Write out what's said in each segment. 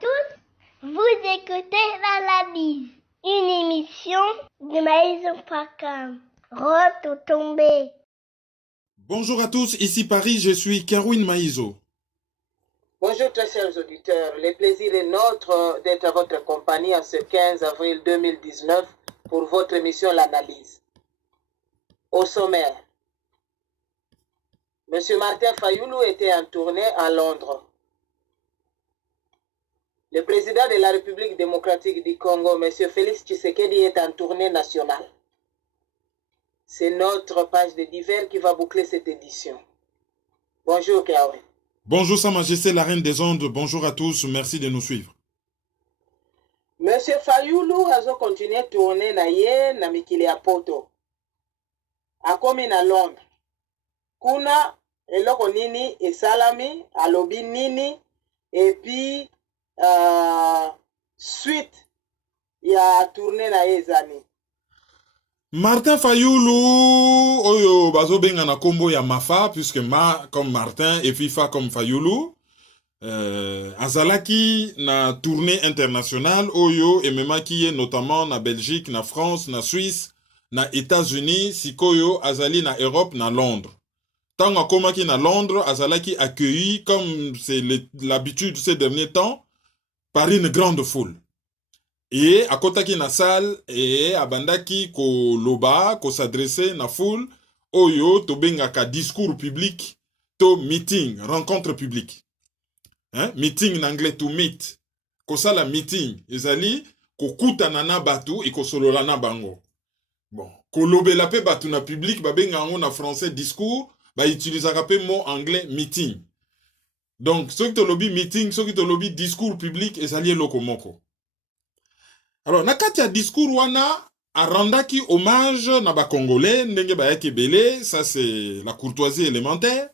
tous, vous écoutez l'analyse, une émission de Maïso.com. Retombé. Bonjour à tous, ici Paris, je suis Kerwin Maïzo. Bonjour très chers auditeurs, le plaisir est nôtre d'être à votre compagnie en ce 15 avril 2019 pour votre émission L'Analyse. Au sommaire, M. Martin Fayoulou était en tournée à Londres. Le président de la République démocratique du Congo, M. Félix Tshisekedi, est en tournée nationale. C'est notre page de divers qui va boucler cette édition. Bonjour Kerwin. Bonjour Sa Majesté la Reine des Ondes, bonjour à tous, merci de nous suivre. Monsieur Fayoulou a continué à tourner na mikili ya poto. Akomi na Londres. Kuna eloko nini esalami, alobi nini, et puis suite ya tourner na ezani. Martin Fayoulou, oyo bazo benga na kombo ya Mafa, puisque Ma comme Martin et FIFA comme Fayoulou. Azalaki na tournée internationale, oyo ememaki notamment na Belgique, na France, na Suisse, na États-Unis, sikoyo azali na Europe, na Londres. Tant akomaki na Londres, azalaki accueilli, comme c'est l'habitude ces derniers temps, par une grande foule. Et akotaki na salle et abandaki ko loba, ko s'adresser na foule, oyo to bengaka discours public, to meeting, rencontre publique. Hein? Meeting en anglais, to meet. Ko sala meeting, ezali, ko kutana na batu, e ko solola na bango. Bon, ko lobela pe batu na public, ba benga ngo na français discours, ba utilisaka pe mot anglais meeting. Donc, ceux qui te lobby meeting, ceux qui te lobby discours public, ezali eloko moko. Alors, nakati ya discours wana, arandaki hommage na ba Congolais, ndenge ba yaki belé, ça c'est la courtoisie élémentaire.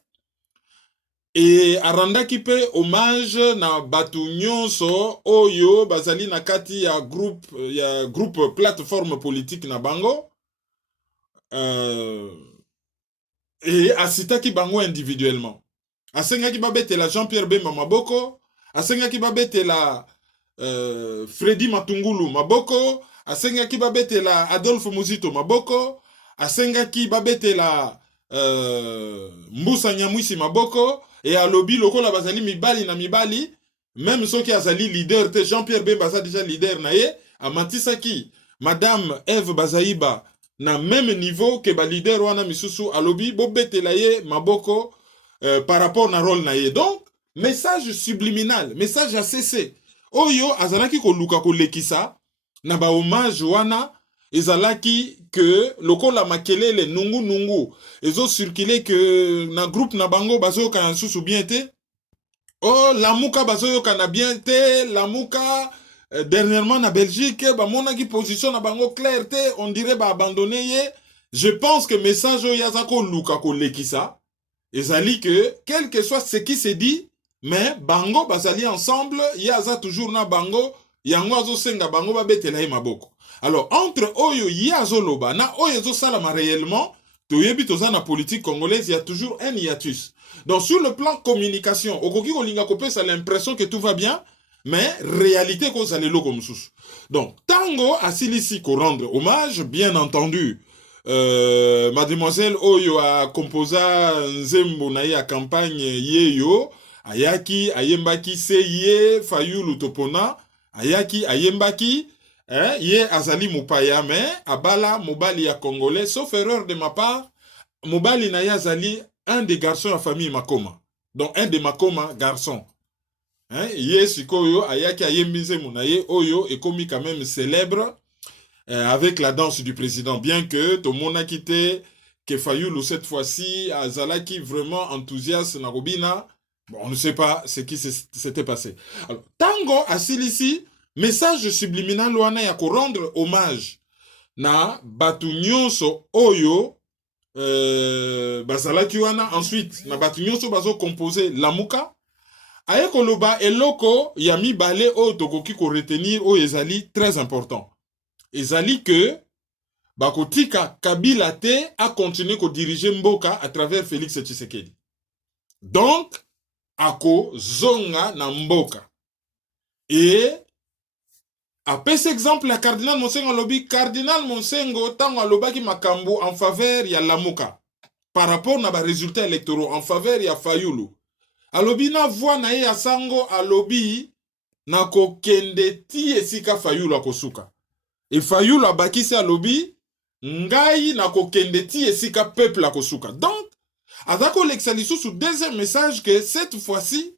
Et arandaki pe hommage na batu nyonso oyo bazali na kati ya groupe plateforme politique na bango. Et asitaki bango individuellement. Asengaki babetela Jean-Pierre Bemba maboko, asengaki babetela Freddy Matungulu maboko, asengaki babetela Adolphe Muzito maboko, asengaki babetela Mbusa Nyamwisi maboko, et alobi lokola bazali mibali na mibali, même soki azali leader te, Jean-Pierre Bemba aza déjà leader na ye, amatisaki Madame Eve Bazaïba na même niveau que ba leader wana misusu, alobi bobetela ye maboko par rapport na rôle na ye. Donc, message subliminal, message ACC. Oyo azalaki ko luka ko lekisa na ba hommage wana ezalaki que lokola makelele nungu ezo circuler que na groupe na bango bazo ka susu bien te. Oh lamuka bazo ka na bien te, lamuka dernièrement na Belgique ba monaki position na bango claire te, on dirait ba abandonner ye. Je pense que message oyo yazako luka ko lekisa ezali que quel que soit ce qui se dit, mais bango bazali ensemble, yaza toujours na bango, yango azo senga bango babetela ye maboko. Alors entre oyo yazo loba na oyo zo salama réellement, toyebi toza na politique congolaise, il y a toujours un hiatus. Donc sur le plan communication, okoki kolinga kopesa l'impression que tout va bien, mais réalité ko zalelo comme sous. Donc tango asilisi ko rendre hommage, bien entendu. Mademoiselle oyo a composa nzembo na ya campagne yeyo, ayaki ayembaki seye Fayoulou topona, ayaki ayembaki ye azali mupaya, mais abala mobali ya congolais, sauf erreur de ma part, mobali na ya azali un des garçons de la famille Makoma, donc un des Makoma garçons. Ye sikoyo ayaki ayembize munaye oyo ekomi quand même célèbre avec la danse du président, bien que tout le monde a quitté que Fayoulou cette fois-ci azalaki vraiment enthousiaste na Robina. Bon, on ne sait pas ce qui s'était passé. Alors, tango asilisi message subliminal wana ya ko rendre hommage na batu nyonso oyo bazalaki wana. Ensuite na batu nyonso bazo composer lamuka aye koloba eloko ya mibale oyo tokoki ko retenir oyo ezali très important. Ezali que bakotika Kabila te a continué ko diriger mboka à travers Félix Tshisekedi. Donc ako zonga na mboka. Et après cet exemple, la cardinal Monsengo lobby, cardinal Monsengo tango alobaki makambo en faveur ya Lamuka par rapport na ba résultats électoraux en faveur ya Fayulu. Alobi na voix na ye ya sango alobi na kokende ti esika Fayulu akosuka. Et Fayulu abakisi alobi ngai na kokende ti esika peuple akosuka. Donc azako l'exalisu sous deuxième message que cette fois-ci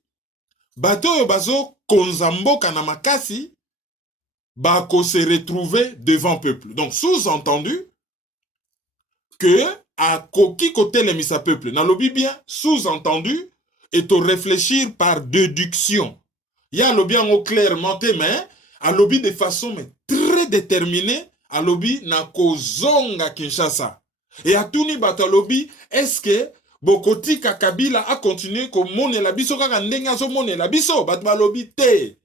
bato yo bazo konzamboka na makasi bako se retrouver devant peuple. Donc sous-entendu que à koki kote le misa peuple. Na lobi bien sous-entendu et to réfléchir par déduction. Ya lobi en clairement mais à lobi de façon mais très déterminée à lobi na kozonga Kinshasa. Et à tuni bato lobi est-ce que Bokotika Kabila a continué comme mone la biso kaka ndenge azo mone la biso bato balobi te.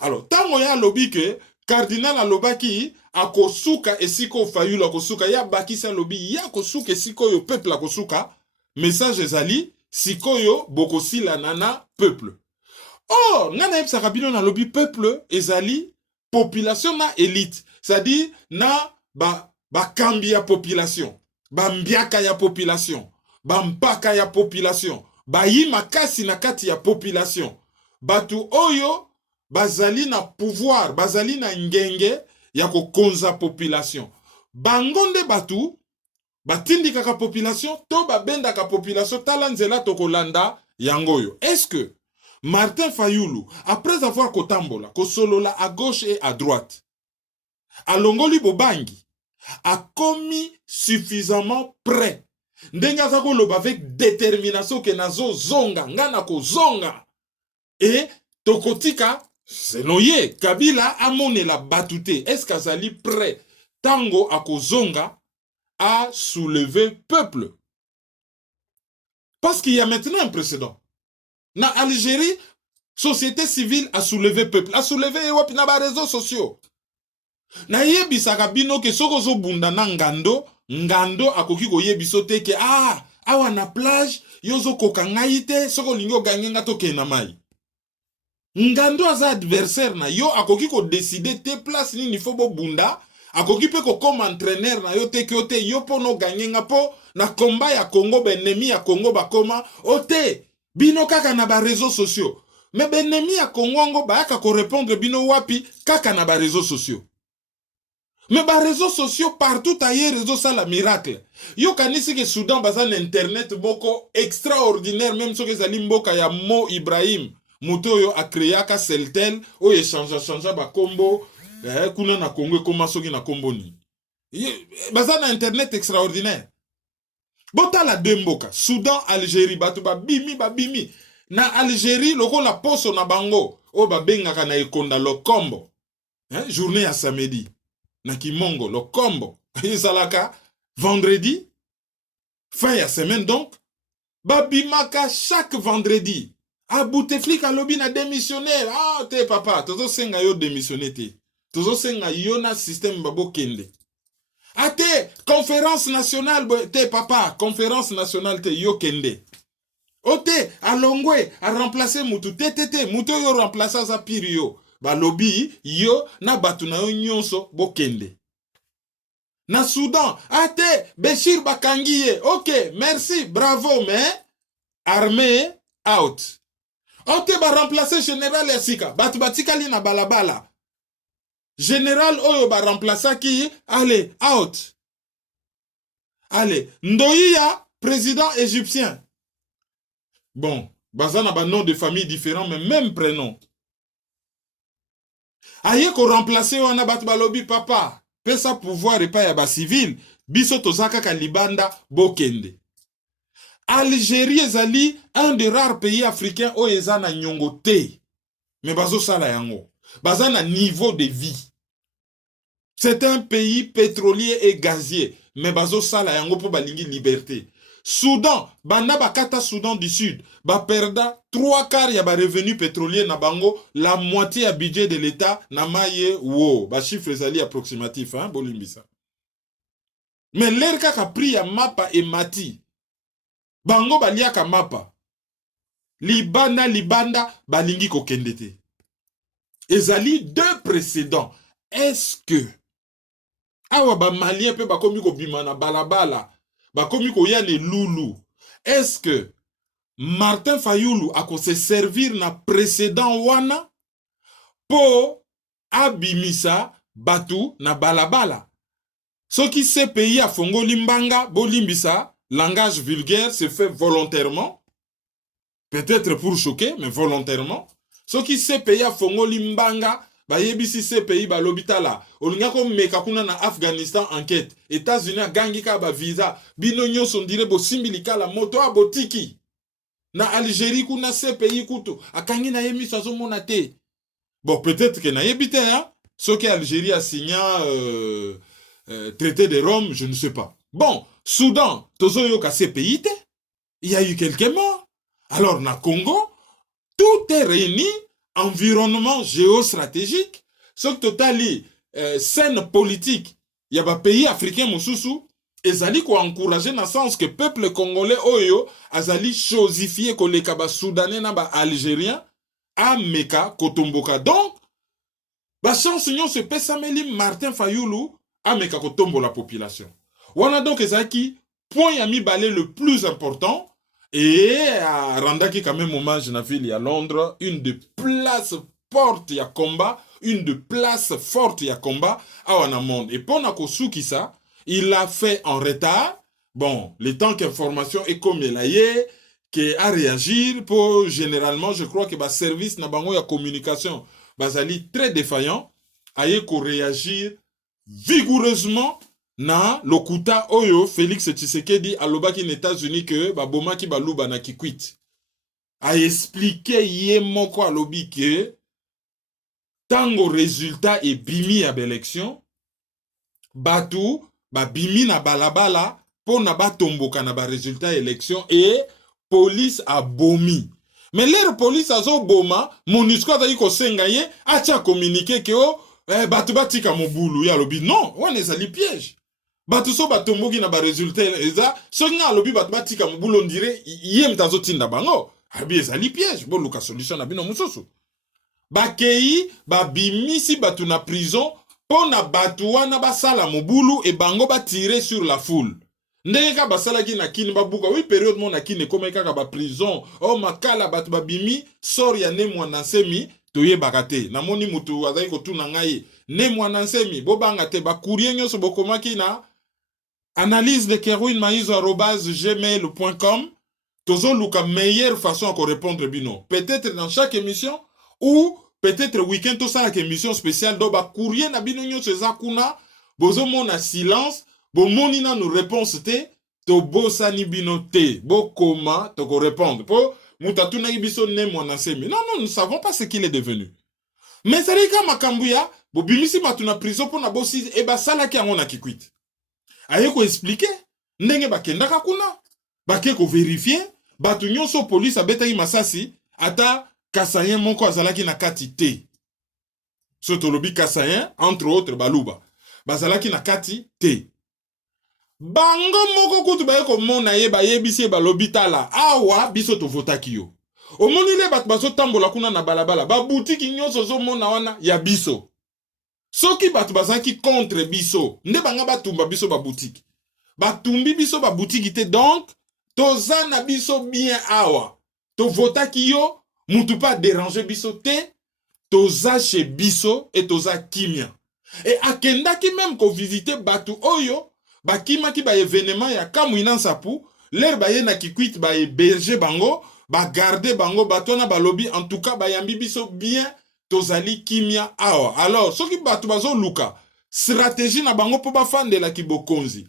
Alors tango ya lobi que cardinal alobaki akosuka esiko Fayulu akosuka ya bakisa lobi ya kosuka esiko yo peuple akosuka message ezali sikoyo bokosila nana peuple. Oh ngana yebsaka bino na lobi peuple ezali population na élite, c'est-à-dire na kambi ya population, mbiaka ya population, mpaka ya population, yi makasi na kati ya population, batu oyo bazali na pouvoir, bazali na ngenge ya kokonza population. Bangonde batu batindikaka population to babendaka population tala nzela tokolanda yangoyo. Est-ce que Martin Fayulu, après avoir kotambola, kosolola à gauche et à droite, alongoli bobangi, a commis suffisamment près, ndenga zako loba avec détermination ke nazo zonga, ngana ko zonga, et tokotika, selon ye, Kabila amone la batute, est-ce qu'azali prêt, tango ako zonga, à soulever peuple? Parce qu'il y a maintenant un précédent. Na Algérie, société civile a soulevé peuple, a soulevé na ba réseaux sociaux. Na yebisaka bino ke soko zo bunda na ngando akoki ko yebiso te ke awa na plage yozo koka ngai te soko lingo gangenga to ke na mai. Ngando aza adversaire na yo akoki ko décider te place ni fo bo bunda, akoki pe ko comme entraîneur na yo te ke ote yo pono gangenga po na combat ya Congo benemi ya Congo bakoma ote bino kaka na ba réseaux sociaux. Mais benemi ya Congo ngo ba yaka ko répondre bino wapi kaka na ba réseaux sociaux. Mais ba réseaux sociaux partout ailleurs réseaux ça la miracle. Yo kanisi ke Soudan bazan internet boko extraordinaire même so ke zali mboka ya Mo Ibrahim. Muto yo a créé ka Celtel o change ba kombo kuna na Congo koma soki na kombo ni. Bazan internet extraordinaire. Bota la demboka Soudan Algérie batu ba bimi na Algérie loko la poso na bango o ba bengaka na ekonda lo kombo. Journée ya samedi. Na kimongo lo kombo ezalaka vendredi fin ya semaine donc babimaka chaque vendredi a Bouteflika lobi na démissionnaire te papa tozo senga yo démissionner te tozo senga yo na système babo kende te conférence nationale te papa conférence nationale te yo kende te alongwe a remplacer mutu te mutu yo remplacer za pirio ba lobby yo na batu na yo nyonso bokende. Na Soudan, te Béchir bakangiye. Ok, merci, bravo, mais armée out. Te ba remplacer général Yassika. Batu batikali na balabala. Général oyo ba remplacer ki, allez, out. Allez, Ndoya, président égyptien. Bon, bazana ba nom de famille différents, mais même prénom. Aye ko remplacer wana batu balobi papa pesa pouvoir et pas ya ba civil biso tozaka ka libanda bokende. Algérie ezali un des rares pays africains o ezana nyongo te mais bazo sala yango bazana niveau de vie. C'est un pays pétrolier et gazier mais bazo sala yango po balingi liberté. Soudan, banda bakata Soudan du Sud, ba perda 3/4 ya ba revenu pétrolier na bango, la moitié à budget de l'État na maye wo, ba chiffre ezali approximatif bolimbisa. Mais l'air kaka pri ya mapa et mati. Bango baliaka mapa. Libanda balingi ko kendete. ezali deux précédents. Est-ce que awa ba malien pe bakomi ko bimana balabala, bakomi ko yane lulu. Est-ce que Martin Fayulu a se servir na précédent wana po abimisa batu na balabala? Soki CPI a fongo limbanga bo limbisa, langage vulgaire se fait volontairement, peut-être pour choquer, mais volontairement. Soki CPI a fongo limbanga, ba yebisi CPI ba lobitala, olinga ko meka kuna na Afghanistan enquête, États-Unis a gangika ba visa, bino nyonso ndire bo simbilika la moto a botiki. Na Algérie kuna CPI kuto, akangi na yemi so mona te. Bon, peut-être que na yebite hein, ce que Algérie a signé traité de Rome, je ne sais pas. Bon, Soudan, tozo yoka CPI te, il y a eu quelques morts. Alors na Congo, tout est réuni, environnement géostratégique, ce que totali scène politique, il y a un pays africain mosusu, ezali ko encourager dans le sens que peuple congolais oyo azali chosifié ko leka ba soudanais na ba algérien a meka kotomboka. Donc ba chance nyon se pesameli Martin Fayulu a meka kotombo la population. Wana donc ezaki point ya mibale le plus important et à randaki quand même hommage na ville ya Londres, une des places fortes ya combat, une des places fortes ya combat a wana monde. Et pona ko suki ça, il l'a fait en retard. Bon, le temps qu'information est comme il a yé, qui a réagir pour généralement, je crois que le service na bango ya communication, bazali très défaillant, aye ko réagir vigoureusement na lokuta oyo Félix Tshisekedi alobaki aux États-Unis que baboma ki baluba na kikwit. A expliqué yé moko alobi que tango résultat et bimi à l'élection, batu ba bimi na balabala pour na ba tomboka na ba résultat élection et police a bomi. Mais l'air police a zo boma, MONUSCO a dit ko senga ye, a tia communiqué que o batu batika mobulu ya lobi non, on est ali piège. Batu so batomboki na ba résultat eza, so nga lobi batu batika mobulu on dirait yem tazo tinda bango. Abi ezali piège, bon luka solution na bino mususu. Ba kei ba bimisi batu na prison pona batu wana basala mobulu e bango ba tirer sur la foule. Ndenge ka basala ki na kini babuka, oui période mon na kini koma kaka ba prison, oh makala batu ba bimi, sori ya ne mwana nsemi, toye bakate. Na moni mutu azai ko tuna ngai, ne mwana nsemi, bo banga te ba courrier nyoso bokoma ki na analyse de kerouinmaizo@gmail.com. Tozo luka meilleure façon à répondre bino. Peut-être dans chaque émission ou peut-être week-end to ça émission spéciale do ba courrier na bino nyo seza kuna bozo mona silence bo monina nous réponse te to bosani bino te bo koma to ko répondre po mutatuna biso ne mwana semi. Non, nous ne savons pas ce qu'il est devenu. Mais ça rika makambuya bo bimisi matuna prison po na bosi e ba sala ki ngona kikwit. Aye ko expliquer ndenge ba kendaka kuna ba ke ko vérifier batu nyonso police abeta yi masasi ata Kassayen moko azalaki na kati te. Soto lobi Kassayen, entre autres baluba. Bazalaki na kati te. Bango moko kutu baye ko mona ye baye bisi balobi tala. Awa biso to votaki yo. Omoni le bat baso tambola kuna na balabala. Ba boutique nyonso zo mona wana ya biso. Soki bat bazaki contre biso. Nde banga batumba biso ba boutique. Batumbi biso ba boutique te donc toza na biso bien awa. To votaki yo. Moutou pas déranger biso te, toza chez biso et toza kimia. Et akenda ki même ko visiter batu oyo, ba kima ki ba événement ya kamwina sapu, l'air ba ye na kikwit ba héberger bango, ba garder bango, batona ba lobby, en tout cas ba yambi biso bien, tozali kimia awa. Alors, soki batu bazo luka, stratégie na bango po ba fande la kibokonzi.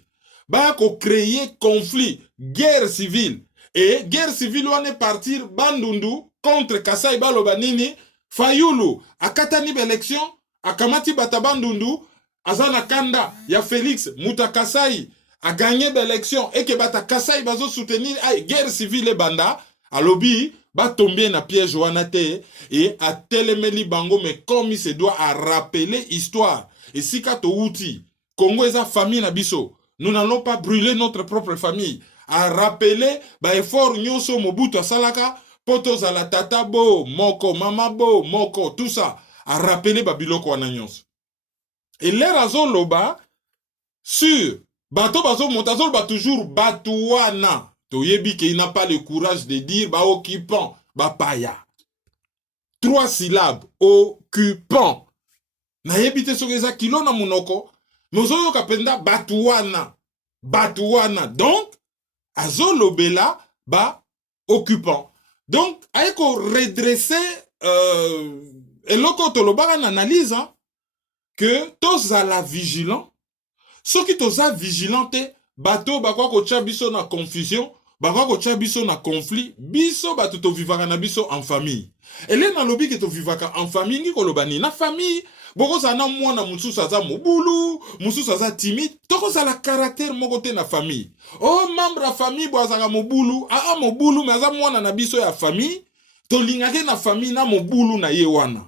Ba ko créer conflit, guerre civile. Et guerre civile wane partir bandundu, contre Kasai Baloba nini Fayulu akatani l'élection akamati batabandundu azana kanda ya Félix Muta Kasai a gagné l'élection et que bata Kasai bazo soutenir ay guerre civile banda alobi ba tomber na piège wanate et a telemeli bango mais comme il se doit à rappeler histoire et si kato outi Congo eza famille na biso nous n'allons pas brûler notre propre famille à rappeler ba effort nyonso Mobutu asalaka Potos à la tata bo, moko, mama bo, moko, tout ça. a rappelé babiloko wana nyonso. Et l'air azoloba sur bato bazo montazo ba toujours batouana. Toyebi qu'il n'a pas le courage de dire ba occupant ba paya. 3 syllabes occupant. Na yebite sogeza kilo na munoko. Mozoyo kapenda batouana. Batouana. Donc azolobela ba occupant. Donc aiko redresser eloko tolobaka na analyse hein, que tozala vigilant. Ceux qui toza vigilante, bato bakwa kocha biso na confusion, bakwa kocha biso na conflit, biso bato to vivaka na biso en famille. Ele na lobi ke to vivaka en famille ngi kolobani na famille, boko za na mwana mususu aza mobulu, mususu aza timide, toko za la caractère moko te na famille. Oh membre la famille bo azaka mobulu, a mobulu mais aza mwana na biso ya famille, to lingake na famille na mobulu na ye wana.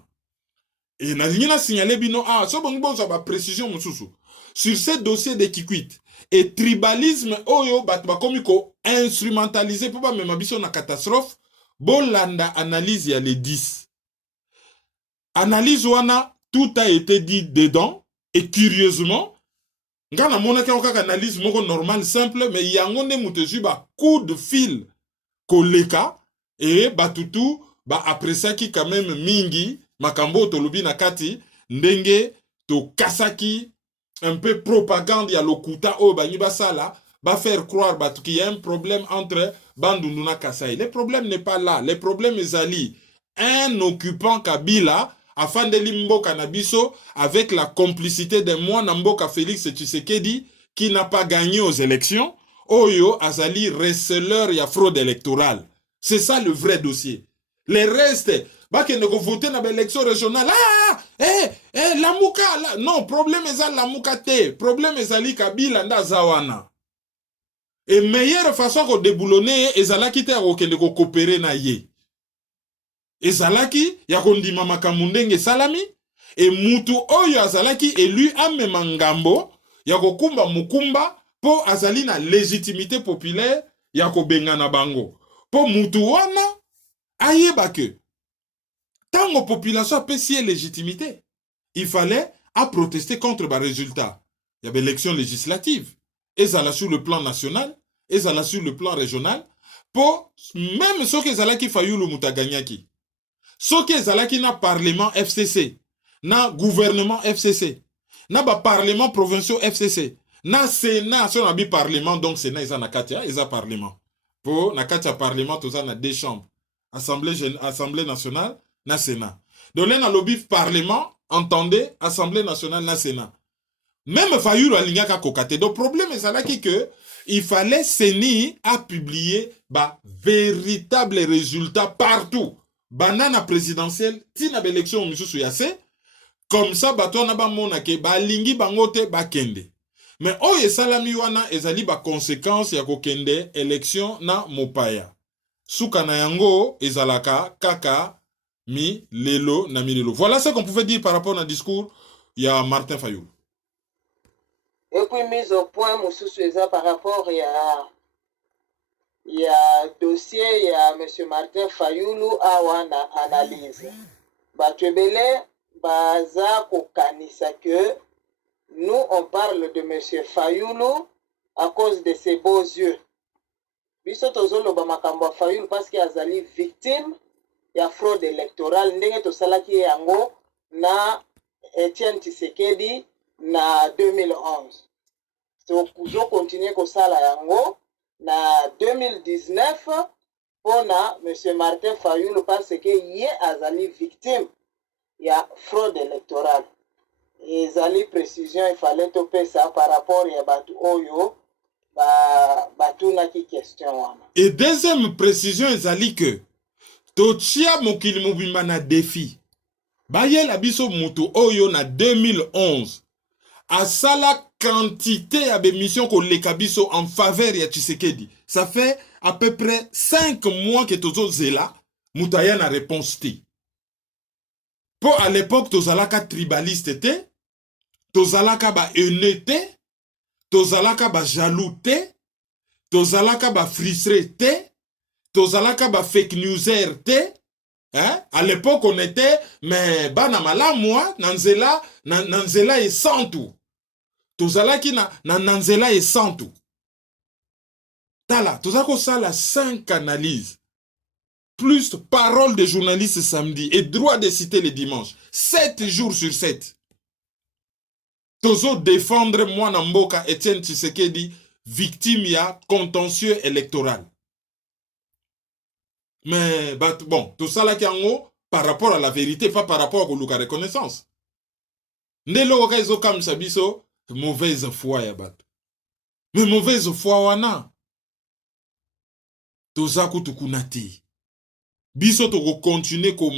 Et na lingina signaler bino so bongi bo za ba précision mususu. Sur ces dossiers de Kikwit et tribalisme, oyo bat bakomiko instrumentalisé pour pas même abiso na catastrophe, bolanda analyse ya les 10. Analyse wana, tout a été dit dedans, et curieusement, ngana mona kaka analyse moko normal simple, mais yango ne mutezu ba coup de fil koleka, et batutu, ba après ça qui quand même mingi, makambo tolobi na kati, ndenge to kasaki, un peu propagande ya lokuta o bani basala va faire croire qu'il y a un problème entre Bandundu et Kasai. Le problème n'est pas là. Le problème est ali un occupant Kabila afin de limbo Kanabiso avec la complicité de moi Namboka Félix Tshisekedi qui n'a pas gagné aux élections. Oyo azali receleur ya fraude électorale. C'est ça le vrai dossier. Les restes bah que nous voter dans l'élection régionale la muka non problème est la muka te problème est ali Kabila nda zawana et meilleure façon ko déboulonner ezalaki te akokende ko coopérer na ye ezalaki ya kondima makamundenge salami et mutu oyo azalaki élu amema ngambo ya kokumba mukumba po azali na légitimité populaire ya kobengana bango po mutu wana ayeba que tant que la population a payé légitimité, il fallait protester contre le résultat. Il y avait l'élection législative. Et ça là sur le plan national, et ça là sur le plan régional, pour même ceux qui ont qui failli le moutaganyaki. Ceux qui ont qui na parlement FCC, na gouvernement FCC, na ba parlement provincial FCC, na sénat, sur un parlement, donc sénat ils ont na katia, ils ont parlement. Pour na katia parlement, tout ça na deux chambres. Assemblée nationale, na Sénat. Donc là, dans le lobby parlement, entendez, Assemblée nationale, na Sénat. Même Fayou Alingaka Kokate. Donc, problème est là que il fallait Séni à publier bah, véritables résultats partout. Banana présidentielle, tina l'élection Moussou Yassé, comme ça, bato na ba monake, ba lingi bangote ba kende. Mais oye salami wana ezali ba conséquence ya kokende élection na mopaya. Souka na yango ezalaka kaka mi lelo na mi lelo. Voilà ce qu'on pouvait dire par rapport au discours il y a Martin Fayoulou. Et puis mise au point Moussou Eza par rapport il y a dossier il y a M. Martin Fayoulou awana analyse. Batwebele baza kokanisa que nous on parle de M. Fayoulou à cause de ses beaux yeux. Biso tozolo ba makambo Fayoulou parce qu'il azali victime ya fraude électorale ndenge tosalaki yango na Etienne Tshisekedi na 2011. Donc nous continuer kosala yango na 2019 pona M. Martin Fayoulou parce que ye azali victime ya fraude électorale. Et zali précision il fallait topé ça par rapport ya batu oyo batuna ki question wana. Et deuxième précision ezali que totia mokili mobimba na défi. Baye la biso mutu oyo na 2011. Asala quantité ya bémission ko leka biso en faveur ya Tshisekedi. Ça fait à peu près 5 mois que tozo zela mutaya na réponse te. Pour à l'époque tozalaka tribaliste te, tozalaka ba haineux te, tozalaka ba jaloux te, tozalaka ba frustré te, tozalaka ba fake newser te, Hein? À l'époque, on était, mais banamala, moi, nanzela, nanzela et santu. Tozalaki na nanzela et santu. Tala, tozako ça la 5 analyses. Plus parole de journalistes samedi et droit de citer les dimanches. 7 jours sur 7. Tozo défendre moi Namboka Etienne Tshisekedi, victime ya contentieux électoral. Mais bon, tout ça là qui en haut, par rapport à la vérité, pas par rapport à la reconnaissance. Ndelo kaizo kam sabiso, mauvaise foi ya bat. Mais mauvaise foi wana. Toza kutukunati. Biso to continuer ko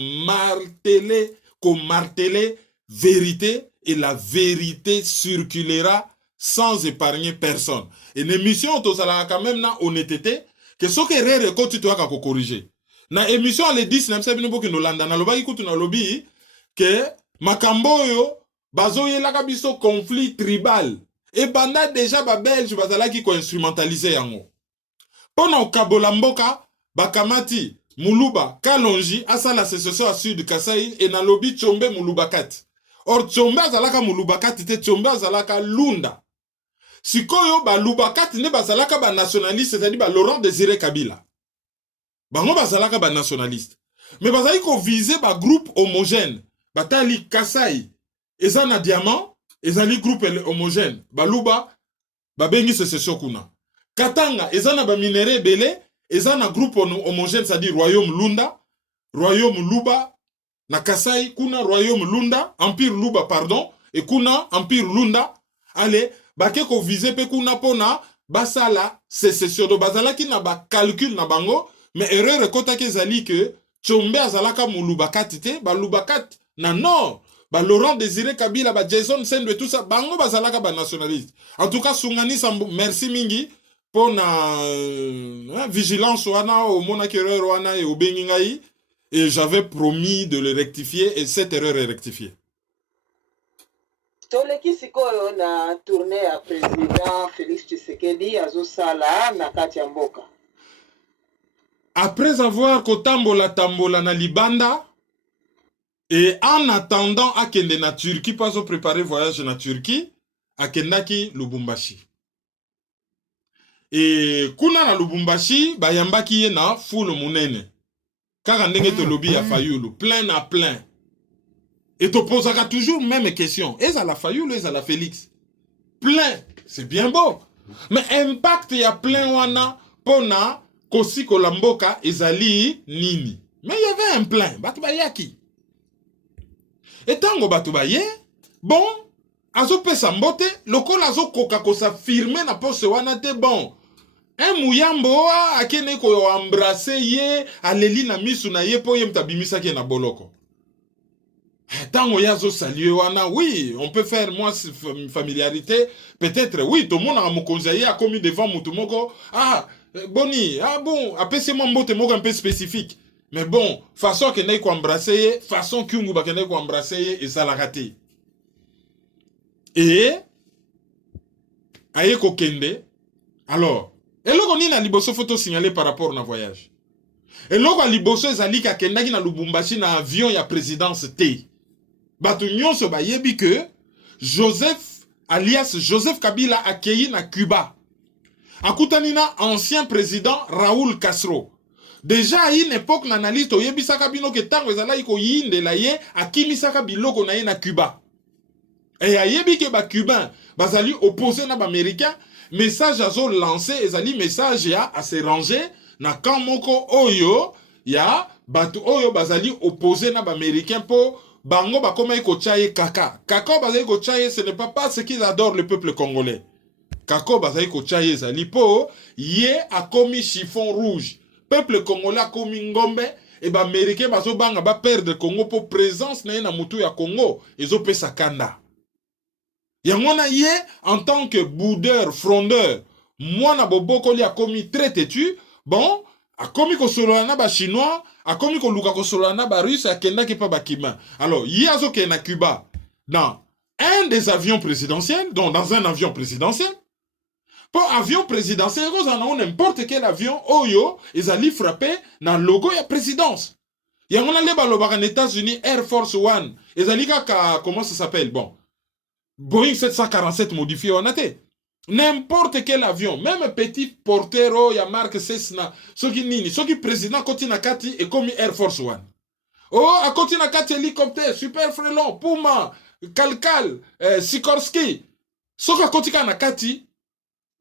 marteler vérité et la vérité circulera sans épargner personne. Et l'émission to sala quand même na honnêteté que ce que rere ko tu dois ko corriger. Na émission le 10 na msabi no boki no landa na loba ikutu na lobby que makambo yo bazo yelaka biso conflit tribal et banda déjà ba belge bazala ki ko instrumentaliser yango. Pona okabola mboka bakamati Muluba, Kalonji, asa la sécession à Sud Kasai, et na lobby Tchombe Mulubakat. Or Tchombe azalaka Mulubakat, ite Tchombe azalaka Lunda. Sikoyo, ba Lubakat ne bazalaka ba nationaliste, c'est-à-dire ba Laurent Désiré Kabila. Bango bazalaka ba nationaliste. Mais bazali ko viser ba groupe homogène. Batali Kasai, ezana Diamant, ezali groupe homogène. Ba Luba, ba bengi sécession kuna. Katanga, ezana ba minéré belé, et ça, un groupe homogène, c'est-à-dire Royaume Lunda, Royaume Luba, na Kasai, kuna Royaume Lunda, Empire Luba, pardon, et kuna Empire Lunda. Allez, bake ko vise pe kuna pona, basala, sécession de basala ki na ba calcul na bango, mais erreur kota ke zali que, Tchombe azalaka mu Lubakat te, ba Lubakat na nord, ba Laurent Désiré Kabila, ba Jason Sendwe, tout ça, bango bazalaka ba nationaliste. En tout cas, Sungani Sambo, merci mingi, pour la vigilance wana au monakere wana et au bengingai, et j'avais promis de le rectifier et cette erreur est rectifiée. Toleki sikoyo na tournée à président Félix Tshisekedi azosala na kati ya mboka. Après avoir tambola na libanda et en attendant akende na Turquie, pas au préparer voyage na Turquie, akendaki Lubumbashi. Et kuna na Lubumbashi bayambaki ye na foule munene kaka ndenge to lobby ya Fayulu plein à plein et to posaka toujours même question eza la Fayulu eza la Félix plein c'est bien beau mais impact ya plein wana pona kosi kolamboka ezali nini mais il y avait un plein batu bayaki et tango batu baye bon azo pesa mbote lokola azo koka ko s'affirmer na poste wana te bon. Un mouyambo akene ko embrasser ye aleli na misu na ye po ye mtabimisa ke na boloko. Tango yazo saluer wana oui, on peut faire moi familiarité, peut-être oui, tout le monde a mon conseiller a commis devant mutumoko. Ah, boni, ah bon, apesi mo mbote moko un peu spécifique. Mais bon, façon que ne ko embrasser ye, façon kyungu ba kene ko embrasser ye et ça la raté. Et aye ko kende. Alors et loko ni na liboso photo signalé par rapport na voyage. Et loko liboso ezali ka kendaki na Lubumbashi na avion ya présidence T. Batu nyonso ba yebi que Joseph alias Joseph Kabila accueilli na Cuba. Akutani na ancien président Raúl Castro. Déjà à une époque l'analyste oyebi saka bino ke tango ezala iko yinde la ye akimi saka biloko na ye na Cuba. Et ayebi ke ba cubain bazali opposé na ba américain. Message azo lancé ezali message ya à se ranger na camp moko oyo ya batu oyo bazali opposé na ba américain po bango ba koma iko chaye kaka bazali ko chaye ce n'est pas parce qu'ils adorent le peuple congolais kako bazali ko chaye ezali po ye a commis chiffon rouge peuple congolais a commis ngombe et ba américain bazo banga ba perdre Congo po présence na ye na mutu ya Congo ezo pesa kanda. Yangona ye, en tant que boudeur, frondeur, moi na boboko li a commis très têtu, bon, a commis ko solana ba chinois, a commis ko luka ko solana ba russe, a kenda ki pa ba kima. Alors, yazo ke na Cuba, dans un des avions présidentiels, donc dans un avion présidentiel, pour avion présidentiel, n'importe quel avion, oyo, ils allaient frapper dans le logo ya présidence. Yango na leba lobaka en États-Unis Air Force One. Ezali kaka comment ça s'appelle? Bon. Boeing 747 modifié on a te. N'importe quel avion, même petit portero ya marque Cessna, soki nini, soki président koti na kati et comme Air Force One. Oh, à koti na kati hélicoptère, Super Frelon, Puma, Kalkal, Sikorsky. Soki à koti na kati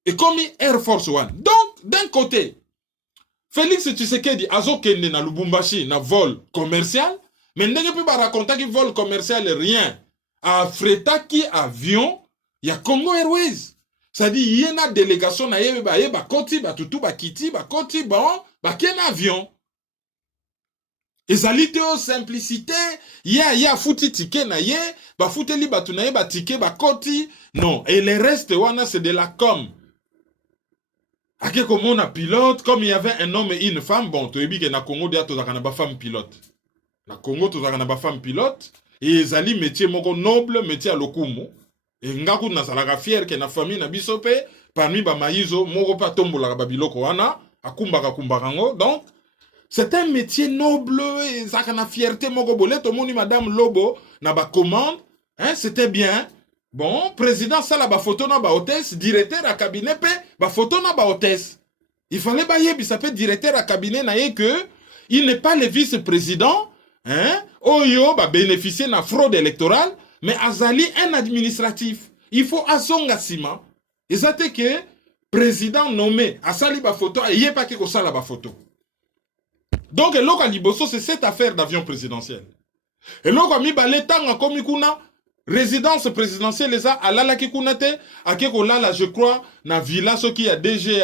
et comme Air Force One. Donc, d'un côté, Félix Tshisekedi azo kende na Lubumbashi na vol commercial, mais ndenge pe ba raconta ki vol commercial rien. A freta ki avion ya Congo Airways. C'est-à-dire il y a une délégation na yebe ba koti ba tutu ba kiti ba koti bon ba ken avion. Ezali te o simplicité, ya futi ticket na ye, ba futeli batu na ye ba ticket ba koti. Non, et le reste wana c'est de la com. Ake comme on a pilote, comme il y avait un homme et une femme, bon, tu que na Congo dia tozaka na ba femme pilote. Na Congo tozaka na ba femme pilote, et ezali métier moko noble, métier à lokumu. Et ngaku na salaka fier que na famille na bisope, parmi ba maizo moko pa tombola ba biloko wana, akumbaka kumbakango. Donc c'est un métier noble, et zaka na fierté moko bolé to moni madame Lobo na ba commande, hein, c'était bien. Bon, président ça la ba photo na ba hôtesse, directeur à cabinet pe ba photo na ba hôtesse. Il fallait ba yebi ça peut directeur à cabinet na ye que il n'est pas le vice-président, hein? Oyo ba bénéficier na fraude électorale, mais azali un administratif. Il faut azonga sima. Et ça te que président nommé asali ba photo et yé pas que sala ba photo. Donc eloko liboso c'est cette affaire d'avion présidentiel. Eloko mi ba letanga komi kuna résidence présidentielle les a alala ki kunate akeko lala je crois na villa soki ya DG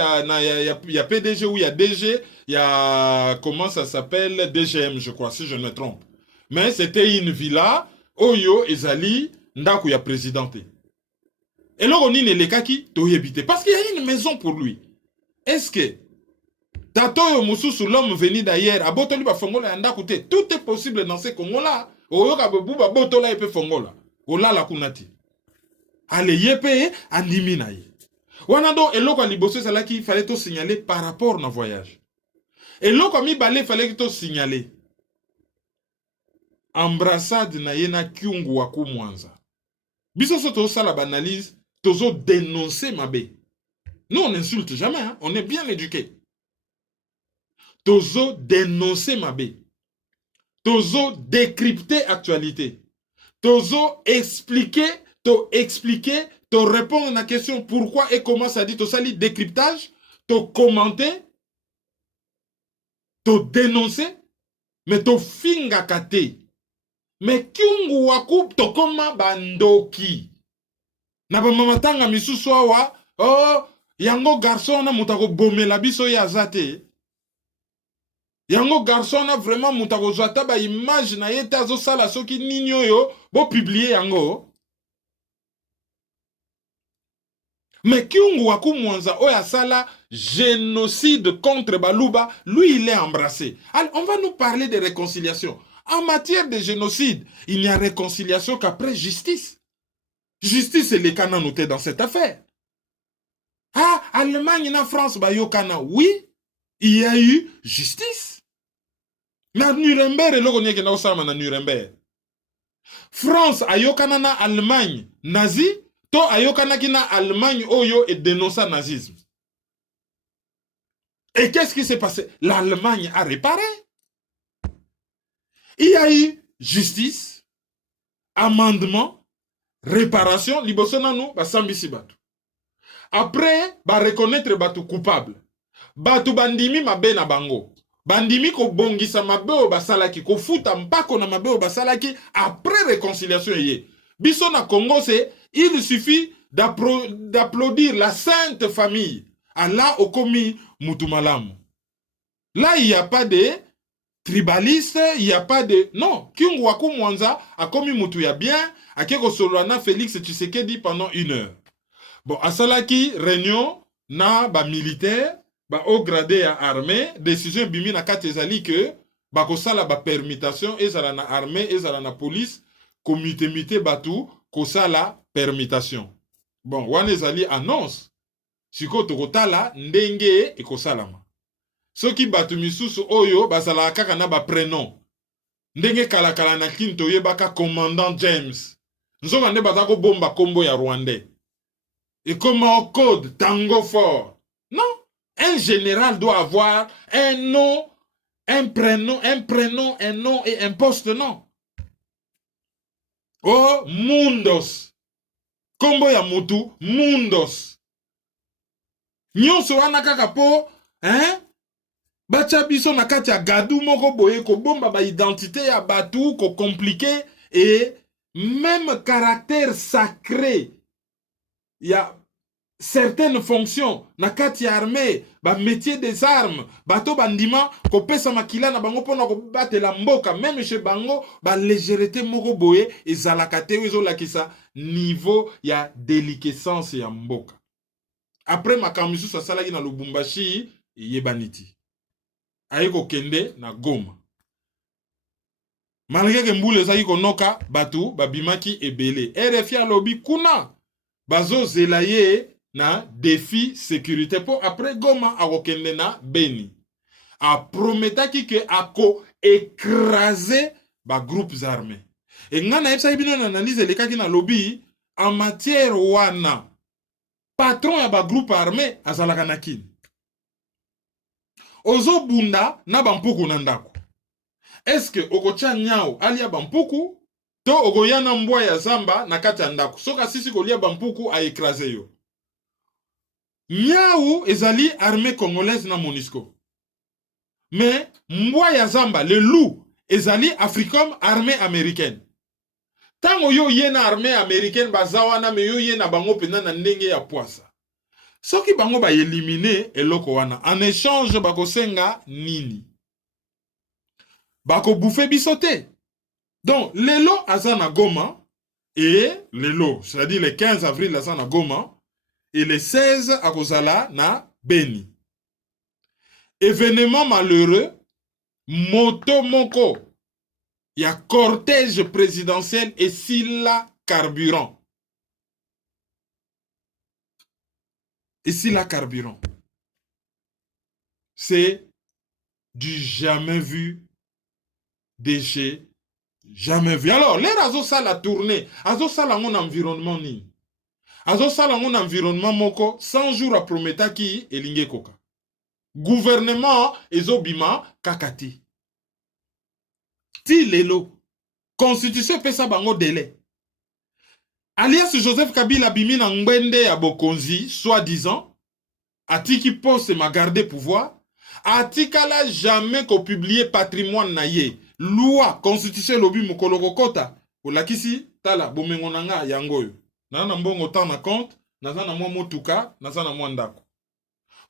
ya PDG ou ya DG ya comment ça s'appelle DGM je crois si je ne me trompe. Mais c'était une villa oyo ezali ndaku ya présidenté. Et là on nini lekaki to yebite parce qu'il y a une maison pour lui. Est-ce que Tatoyo Mususu l'homme venu d'ailleurs abotoli ba fongola ya ndaku te tout est possible dans ces Congo là. Oyo ka buba botola epe fongola. Olala kunati. Ale yepe andimi na ye. Wana do eloko liboso salaki fallait to signaler par rapport na voyage. Eloko mi balé fallait to signaler. Embrassade na ye na Kyungu wa Kumwanza. Biso so to sala banalise, tozo dénoncer mabe. Nous on n'insulte jamais, hein? On est bien éduqués. Tozo dénoncer mabe. Tozo décrypter actualité. Tozo expliquer, to répondre à la question pourquoi et comment ça dit, to sali décryptage, to commenter, to dénoncer, mais to finga kate. Mais Kyungu waku to koma bandoki. Na ba mamatanga misusu awa, oh, yango garçon na mutako bomela biso ya zate. Yango garçon na vraiment mutako zata ba image na yete azo sala soki ninyo yo bo publier yango. Mais Kyungu waku mwanza oya sala génocide contre Baluba, lui il est embrassé. Alors on va nous parler de réconciliation. En matière de génocide, il n'y a réconciliation qu'après justice. Justice et les canons notés dans cette affaire. Ah, Allemagne et France, bah yokana, oui, il y a eu justice. Mais Nuremberg, et na Nuremberg. France, ayokana na Allemagne, nazi, to ayokana ki na Allemagne, oyo et dénonça nazisme. Et qu'est-ce qui s'est passé? L'Allemagne a réparé. Il y a eu justice, amendement, réparation, libosona nou, ba sambisi batu. Après, ba reconnaître batu coupable. Batu bandimi mabe na bango. Bandimi ko bongisa mabe o basalaki, ko futa mpako na mabe o basalaki, après réconciliation yé. Biso na Congo, c'est, il suffit d'applaudir la sainte famille. Allah okomi mutumalamu. Là, il n'y a pas de tribaliste, il n'y a pas de... Non, Kyungu waku mwanza a commis mutu ya bien, a keko solana Félix Tshisekedi pendant 1 heure. Bon, asalaki réunion na ba militaire, ba haut gradé à armée, décision bimi na katezali que ba kosala ba permutation ezala na armée, ezala na police, comité mité batu kosala permutation. Bon, wane ezali annonce. Siko tokotala ndenge ekosalama. Soki batu misusu oyo bazala kaka na ba prénom. ndenge kala na kini toyebaka commandant James nzoka nde bazako bomba kombo ya Rwandais et comment code Tango Fort. Non, un général doit avoir un nom, un prénom, un nom et un poste, non. Oh, Mundos. Kombo ya mutu, Mundos. Nyonso wana kaka po, hein? Bacha biso na kati ya gadu moko boye ko bomba ba identité ya batu ko compliqué et même caractère sacré. Il y a certaines fonctions na kati ya armée, ba métier des armes, bato bandima ko pesa makila na bango pona ko batela mboka, même chez bango ba légèreté moko boye ezalaka te ezo lakisa niveau ya déliquescence ya mboka. Après makamisu sa salaki na Lubumbashi yebaniti. Aiko kende na Goma. Malgré que mboule zaki konoka batu babimaki ebele. RFI alobi kuna bazo zelaye na défi sécurité pour après Goma akokende na Beni. A prometaki que ako écraser ba groupes armés. Et ngana epsa ibino na analyse lekaki na lobby en matière wana patron ya ba groupe armé azalaka na kini. Ozo bunda na bampuku na ndako. Est-ce que okocha nyao alia bampuku to ogoyana mbwa ya zamba na kati ya ndako. Soka sisi kolia bampuku a écraser yo. Nyao ezali armée congolaise na MONUSCO. Mais mbwa ya zamba, le loup, ezali Africom armée américaine. Tango yo yena armée américaine bazawana me yo yena bango pena na ndenge ya poisa. Soki bango ba éliminer eloko wana. En échange bako senga nini. Bako bouffer bisote. Donc, lelo azana Goma et lelo, c'est-à-dire le 15 avril azana Goma et le 16 akozala na Beni. Événement malheureux, moto moko, il y a cortège présidentiel et sila carburant. Et sila carburant. C'est du jamais vu, déchet, jamais vu. Alors, les azo ça la tournée, azo ça la mon environnement ni. Azo ça la mon environnement moko 100 jours à prometa ki elinge koka. Gouvernement ezobima kakati. Ti lelo. Constitution pesa bango délai. Alias Joseph Kabila bimi na ngwende ya bokonzi, soi-disant, atiki poste ma garder pouvoir, atikala jamais ko publier patrimoine na ye. Loi, constitution lobi mukoloko kota. Olakisi, tala, bomengo nanga yangoyo. Nana mbongo tan na compte, nazana mwa motuka, nazana mwa ndako.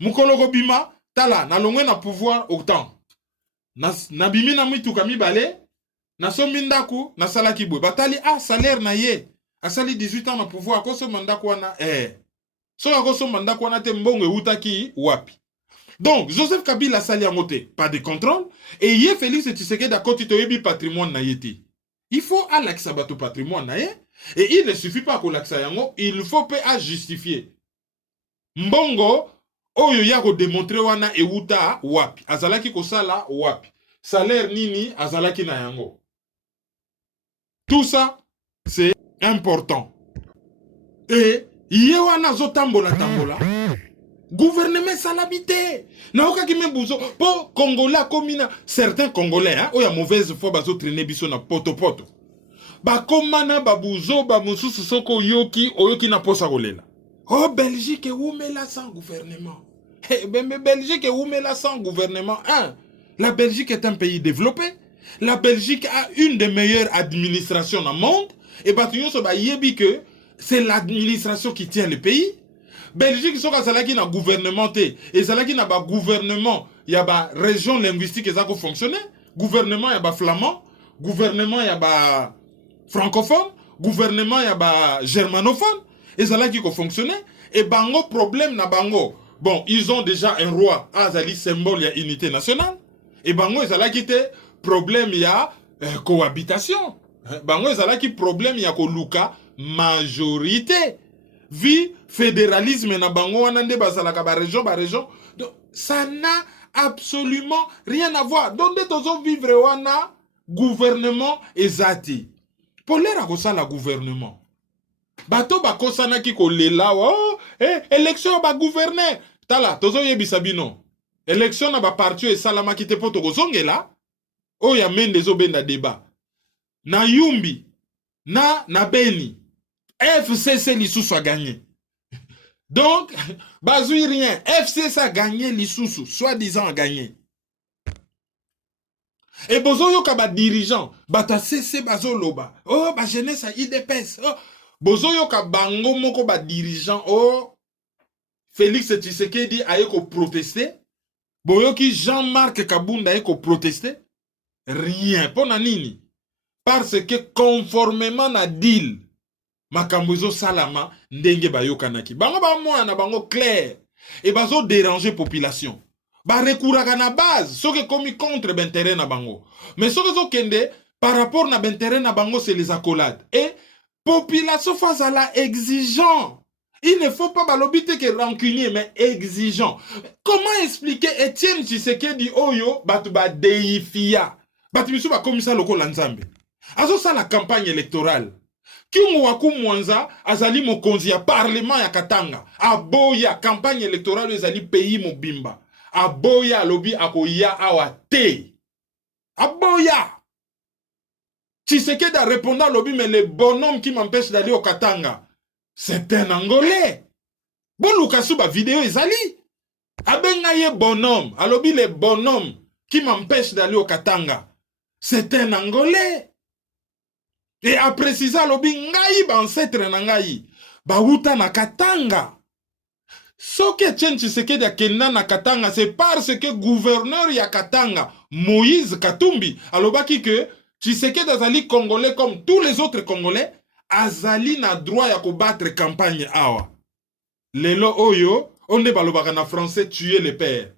Mukoloko bima, tala, na longwe na pouvoir autant. Na bimi na mituka mibale, na sombi ndaku, na salaki bwe. Batali, salaire na ye. Asali 18 ans na pouvoir, koso mandaku wana, So koso mandaku wana te mbongo utaki wapi. Donc, Joseph Kabila sali angote, pas de contrôle, et yé Félix Tshisekedi à côté de yebi patrimoine na yeti. Il faut alaxa bato patrimoine na ye, et il ne suffit pas qu'on l'axa yango, il faut pas à justifier. Mbongo, oyo yako démontrer wana e uta wapi, azalaki ko sala wapi, salaire nini azalaki na yango. Tout ça, c'est important. Et yé wana zo tambola. Gouvernement salabité. Na oka ki membuzo po Congolais komina certains Congolais hein, oya mauvaise foi bazo traîner biso na poto. Ba komana babuzo ba mususu soko oyoki na posa kolela. Oh Belgique oumela sans gouvernement. Mais Belgique oumela sans gouvernement. La Belgique est un pays développé. La Belgique a une des meilleures administrations dans le monde et batunyo so ba yebi que c'est l'administration qui tient le pays. Belgique soka zalaki na gouvernement te et zalaki na ba gouvernement ya ba région linguistique ezako fonctionner, gouvernement ya ba flamand, gouvernement ya ba francophone, gouvernement ya ba germanophone ezalaki ko fonctionner et bango problème na bango. Bon, ils ont déjà un roi, azali symbole ya unité nationale et bango ezalaki te problème ya cohabitation. Bango ezalaki problème ya ko luka majorité. Vi fédéralisme na bango wana nde bazalaka ba région. Donc ça n'a absolument rien à voir. Donc tozo vivre wana gouvernement ezati. Pour l'air à ça la gouvernement. Bato bakosana ki kolela oh élection ba gouverner. Tala tozo yebisabino. Élection na ba parti et salama ki te poto kozongela. Oh ya mende zo benda débat. Na Yumbi na Beni. FCC lisusu a gagné. Donc bazui rien. FCC a gagné lisusu, soi-disant a gagné. Et bozo yoka ba dirigeant, bata CC bazo loba. Oh ba jeunesse a IDPS. Oh bozo yoka bango moko ba dirigeant. Oh Félix Tshisekedi aye ko protester. Boyoki Jean-Marc Kabunda aye ko protester. Rien. Pona nini? Parce que conformément na deal makambuzo salama ndenge bayoka naki. Bango ba mwana bango clair. Et bazo déranger population. Ba rekuraka na base, ce qui commis contre l'intérêt na bango. Mais ce qui kende par rapport na l'intérêt na bango, c'est les accolades. Et population face à la exigeant. Il ne faut pas balobiter que rancunier, mais exigeant. Comment expliquer Etienne Tshisekedi Oyo batu ba deifia? Batu misu ba komisa loko lanzambe. Azo sa la campagne électorale. Kimu waku mwanza azali mokonzi ya parlement ya Katanga. Aboya campagne électorale ezali pays mobimba. Aboya lobi akoya awa te. Aboya. Tshisekedi a répondu à lobi, mais le bonhomme qui m'empêche d'aller au Katanga, c'est un Angolais. Bon Lukasu ba vidéo ezali. Abenga ye bonhomme. Alobi le bonhomme qui m'empêche d'aller au Katanga, c'est un Angolais. Et a précisé alobi ngai ba ancêtre na ngai ba uta na Katanga. Ce que Etienne Tshisekedi a kenda na Katanga, c'est parce que gouverneur ya Katanga, Moïse Katumbi, alobaki que Tshisekedi azali congolais comme tous les autres congolais, azali na droit ya kobattre campagne awa. Lelo oyo, on ne balobaka na français tuer les pères.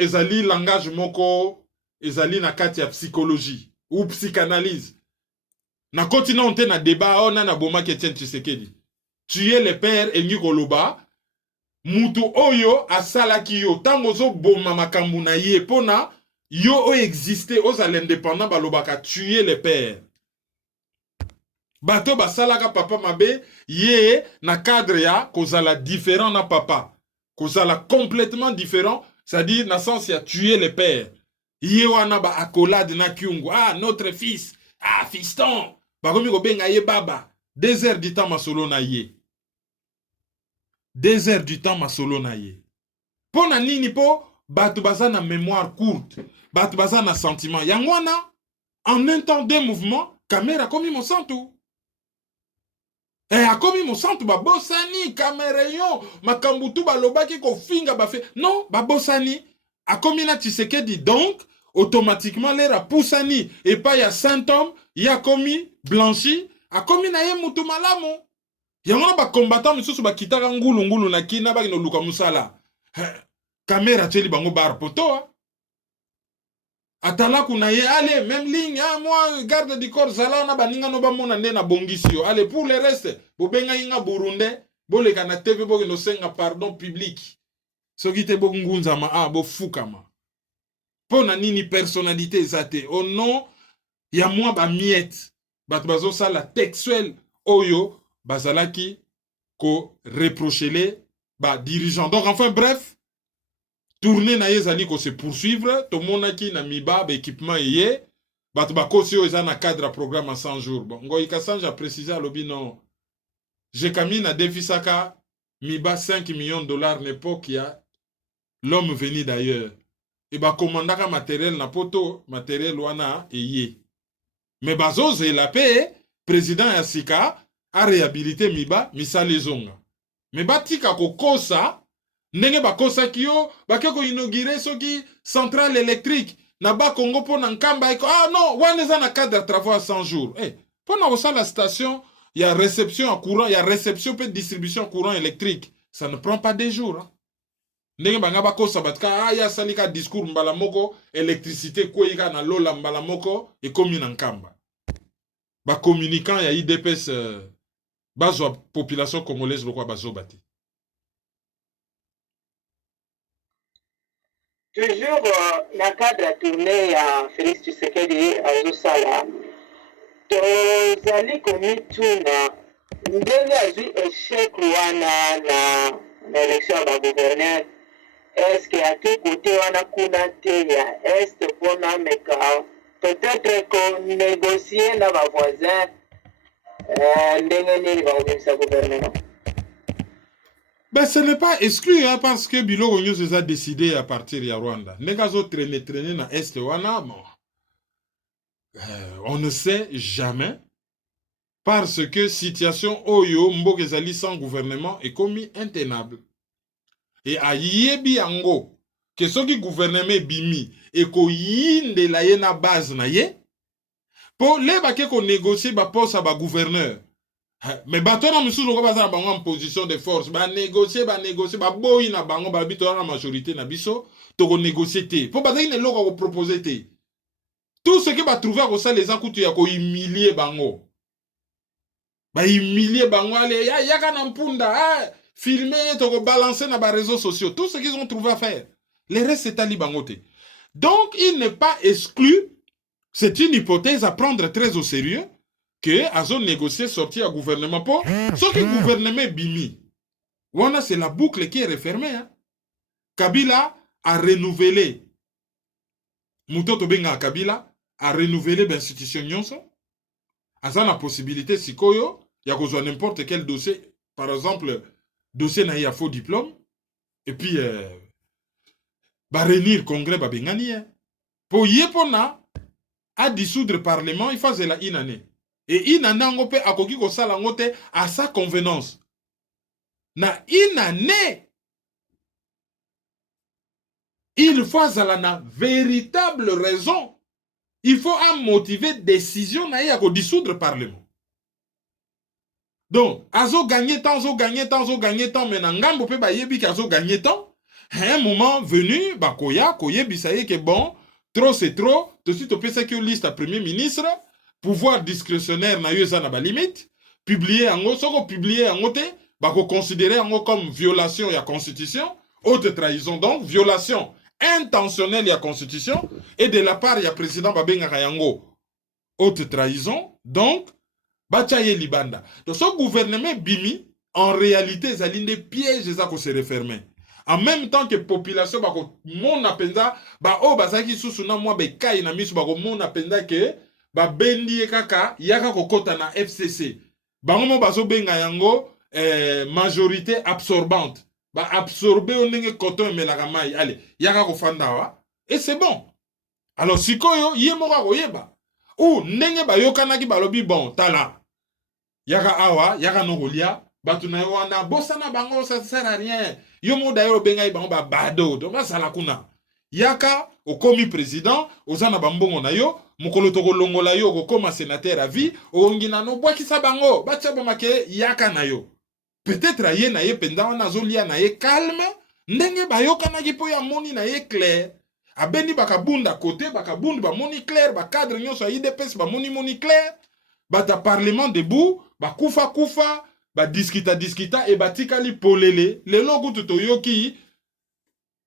Ezali langage moko, ezali na kati ya psychologie ou psychanalyse. Na continent on te na débat, on a na bomaki Etienne Tshisekedi. Tuer les pères engi koloba. Mutu oyo asalaki yo tango zo boma makambu na ye pona yo o existé aux l'indépendant balobaka tuer les pères. Bato basalaka papa mabe ye na cadre ya kozala différent na papa. Kozala complètement différent, c'est-à-dire na sens ya tuer les pères. Ye wana ba accolade na kyungu. Ah notre fils, ah fiston. Bakomi ko benga ye baba. 2 heures du temps masolo na ye. 2 heures du temps masolo na ye. Pona nini po batu baza na mémoire courte, batu baza na sentiment. Yangwana en un temps de mouvement, caméra komi mo santu. Akomi mo santu ba bosani caméra yo makambutu ba lobaki ko finga ba fe. Non, ba bosani akomi na Tshisekedi donc automatiquement l'era poussani et pas ya symptôme, ya komi blanchi, akomi na ye mutu malamu. Yangona ba combattant misusu ba kitaka ngulu na kina ba no luka musala. Kamera teli bango bar poto. Atala kuna ye allez même ligne moi garde du corps zala na baninga no ba mona nde na bongisio. Allez pour le reste bobenga inga burundais boleka na TV bo no senga pardon public. Soki te bo ngunza ma bo fukama. Pona nini personnalité zate au nom ya moi ba miette. Bat bazo sala textuel oyo bazalaki ko reprocher ba dirigeant. Donc enfin bref, tourner na yezali ko se poursuivre, to monaki na miba ba équipement yé, bat ba kosi o ezana cadre à programme à 100 jours. Bon, ngoy kasanja a précisé à lobi non. J'ai kami na defisaka miba 5 millions de dollars l'époque ya l'homme venu d'ailleurs. Et ba commandaka matériel na poto, matériel wana yé. Mais bazo la paix, président Yassika a réhabilité miba misali zonga. Mais batika ko kosa ndenge bakosa kiyo bakeko inaugurer soki centrale électrique na ba Congo po na nkamba eko ah non waneza na cadre de travaux à 100 jours. Po na osa la station il y a réception en courant, il y a réception pe distribution en courant électrique. Ça ne prend pas des jours. Ndenge banga bakosa batka ah ya salika discours mbala moko électricité koyika na lola mbala moko e komi na nkamba. Ba communicant ya IDPS bazwa population congolaise lokwa bazobati. toujours dans le cadre de tournée à Félix Tshisekedi à Zosala, tozali komituna ndenge azwi échec wana na élection ya bagouverneur. Est-ce qu'il y a tout côté wana kuna te ya est mpona meka peut-être qu'on négocier na bavoisin ndenge nini bakobimisa gouvernement? Ben, ce n'est pas exclu, hein, parce que Bilo News a décidé à partir de Rwanda. Negazo traîner dans l'Est wana, bon. On ne sait jamais, parce que situation Oyo Mbokezali sans gouvernement est commis intenable. Et à Yebi Ango, que ce qui gouvernement bimi, et ko yinde la yena base na ye, pour les baké qu'on négocie ba poste à ba gouverneur. Mais bateau na musu loko baza bango en position de force, ba négocier, ba boyi na bango, ba bito na majorité na biso, to ko négocier te. Pour baza ne loko ko proposer te. Tout ce que va trouver à ça les akutu ya ko humilier bango. Ba humilier bango ale ya kana mpunda, filmer, to ko balancer na ba réseaux sociaux. Tout ce qu'ils ont trouvé à faire. Le reste c'est ali bango te. Donc il n'est pas exclu, c'est une hypothèse à prendre très au sérieux, que azo négocier sortir à gouvernement pour ce qui gouvernement bimi. Wana c'est la boucle qui est refermée. Hein. Kabila a renouvelé. Mutoto benga Kabila a renouvelé l'institution nyonso. Aza na possibilité sikoyo ya kozwa n'importe quel dossier, par exemple dossier na ya faux diplôme et puis ba réunir congrès ba bengani. Hein. Pour yepona à dissoudre le parlement, il faut la une année. Et une année, on peut akoki ko sala ngote à sa convenance. Na une année, il faut la véritable raison. Il faut en motiver décision na ya ko dissoudre le parlement. Donc, azo gagner temps, mais na ngambo pe ba yebi ki azo gagner temps. À un moment venu, ba koya bisaye que bon, trop c'est trop, tout de suite on peut ça que liste à premier ministre. Pouvoir discrétionnaire na yoza na ba limite, publier en soko publier en te, ba ko considérer en comme violation de la constitution, haute trahison donc violation intentionnelle de la constitution et de la part du président Babenga Kayango haute trahison donc bachaye libanda. Donc ce gouvernement bimi en réalité zali des pièges za ko se refermer. En même temps que population ba ko mona penza ba o bazaki susu na mwa be kai na misu ba ko mona penza que ba bendi kaka yaka kokota na FCC bango mo bazo benga yango majorité absorbante ba absorber onenge coton melaka mai allez yaka ko fanda wa et c'est bon. Alors sikoyo ye moka koyeba ou ndenge ba yokanaki balobi bon tala yaka awa yaka no kolia batu na yo wana bosana bango ça sert à rien yo mo d'ailleurs benga bango ba bado donc ba sala kuna yaka okomi président ozana bambongo na yo mokolo toko longola yo kokoma sénateur à vie ongina no bwakisa bango bacha bomake yaka na yo peut-être aye na ye penda wana zolia na ye calme ndenge bayoka na gipo ya moni na ye clair abeni bakabunda côté bakabunda ba moni clair ba cadre nyonso ya IDPS ba moni clair bata parlement debout ba kufa ba discuta et batikali polele lelo kutu toyoki